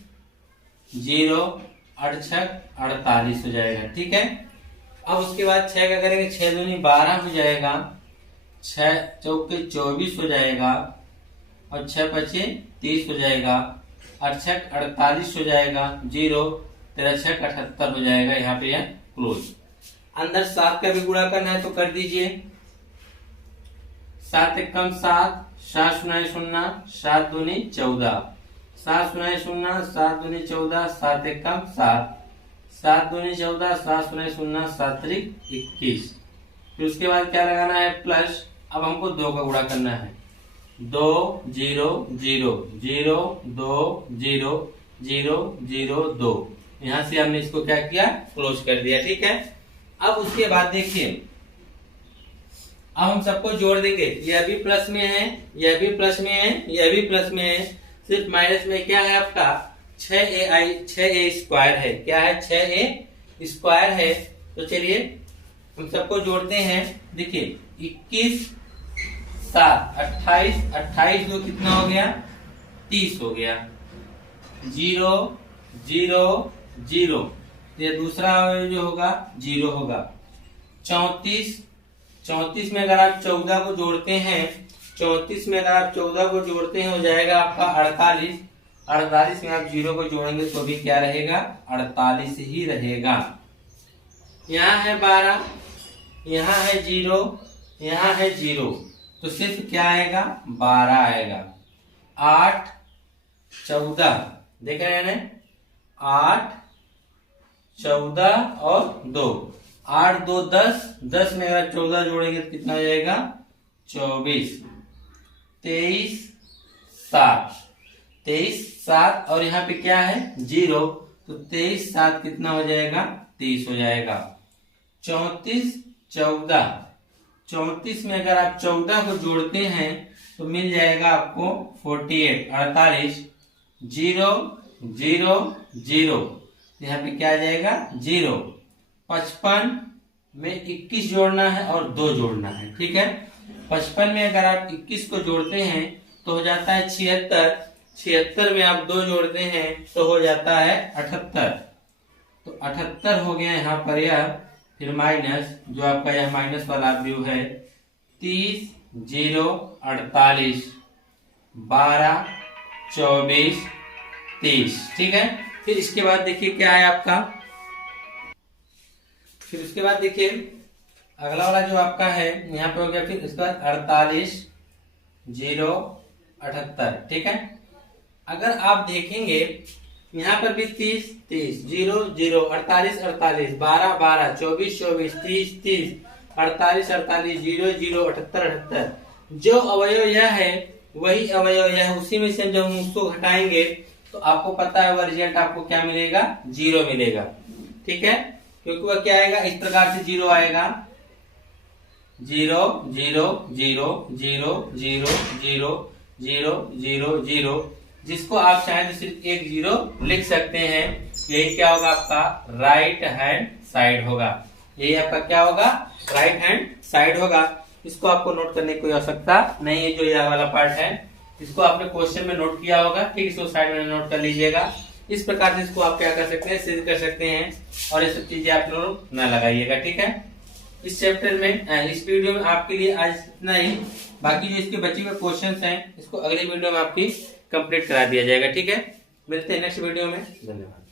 0 68 48 हो जाएगा। ठीक है, अब उसके बाद 6 का करेंगे, 6 दूनी 12 हो जाएगा, 6 चौके 24 हो जाएगा, और 6 5 30 हो जाएगा, 68 48 हो जाएगा, 0 13 6 78 हो जाएगा। यहाँ पे यह क्लोज। अंदर 7 का भी गुणा करना है तो कर दीजिए। 7 1 7, 7 0 0, 7 दूनी 14, 7 0 0, 7 दूनी 14, 7 1 7, 7 दूनी 14, 7 0 0, 7 3 21। फिर उसके बाद क्या लगाना है, प्लस अब हमको 2 का गुणा करना है। 2 0 0 0 2 0 0 0 2। यहाँ से हमने इसको क्या किया, क्लोज कर दिया। ठीक है, अब उसके बाद देखिए, अब हम सबको जोड़ देंगे। यह भी प्लस में है, यह भी प्लस में है, यह भी प्लस में है, सिर्फ माइनस में क्या है आपका 6a स्क्वायर है। क्या है, 6a स्क्वायर है। तो चलिए हम सबको जोड़ते हैं। देखिए 21 7 28 28 जो कितना हो गया, 30 हो गया। 0 0 0, ये दूसरा जो होगा 0 होगा। 34 34 में अगर आप 14 को जोड़ते हैं, 34 में अगर आप 14 को जोड़ते हैं हो जाएगा आपका 48। 48 में आप 0 को जोड़ेंगे तो भी क्या रहेगा, 48 ही रहेगा। यहाँ है 12, यहाँ है 0, यहाँ है 0, तो सिर्फ क्या आएगा, 12 आएगा। 8 14 देख रहे हैं, 8 14 और 2, 8 2 10, 10 में अगर 14 जोड़ेंगे तो कितना हो जाएगा, 24। 23 7, 23 7 और यहाँ पे क्या है 0, तो 23 7 कितना हो जाएगा, 30 हो जाएगा। 34 14, 34 में अगर आप 14 को जोड़ते हैं तो मिल जाएगा आपको 48 48। 0 0 0, यहाँ पे क्या आ जाएगा 0। 55 में 21 जोड़ना है और 2 जोड़ना है। ठीक है, 55 में अगर आप 21 को जोड़ते हैं तो हो जाता है 76। 76 में आप 2 जोड़ते हैं तो हो जाता है 78। तो 78 हो गया यहाँ पर यह, फिर माइनस जो आपका यह माइनस वाला व्यू है। 30 0 48 12 24 30। ठीक है, फिर इसके बाद देखिए क्या है आपका, फिर उसके बाद देखिए अगला वाला जो आपका है यहाँ पे हो गया। फिर इसके बाद 48 0 78। ठीक है, अगर आप देखेंगे यहाँ पर भी 30 30 0 0 48 48 12 12 24 24 30 30 48 48 0 0 78 78। जो अवयव यह है वही अवयव यह, उसी में से जब हम उसको घटाएंगे तो आपको पता है वह रिजल्ट आपको क्या मिलेगा, 0 मिलेगा। ठीक है, क्योंकि वह क्या आएगा, इस प्रकार से 0 आएगा। 0 0 0 0 0 0 0 0 0, जिसको आप चाहें तो सिर्फ एक 0 लिख सकते हैं। यही क्या होगा आपका राइट हैंड साइड होगा। यही आपका क्या होगा, राइट हैंड साइड होगा। इसको आपको नोट करने की कोई आवश्यकता नहीं है। जो यह वाला पार्ट है इसको आपने क्वेश्चन में नोट किया होगा। ठीक, इसको साइड में नोट कर लीजिएगा। इस प्रकार से इसको आप क्या कर सकते हैं, सिद्ध कर सकते हैं। और ये सब चीजें आप लोग न लगाइएगा। ठीक है, इस चैप्टर में, इस वीडियो में आपके लिए आज इतना ही। बाकी जो इसके बचे हुए क्वेश्चंस हैं इसको अगले वीडियो में आपकी कंप्लीट करा दिया जाएगा। ठीक है, मिलते हैं नेक्स्ट वीडियो में। धन्यवाद।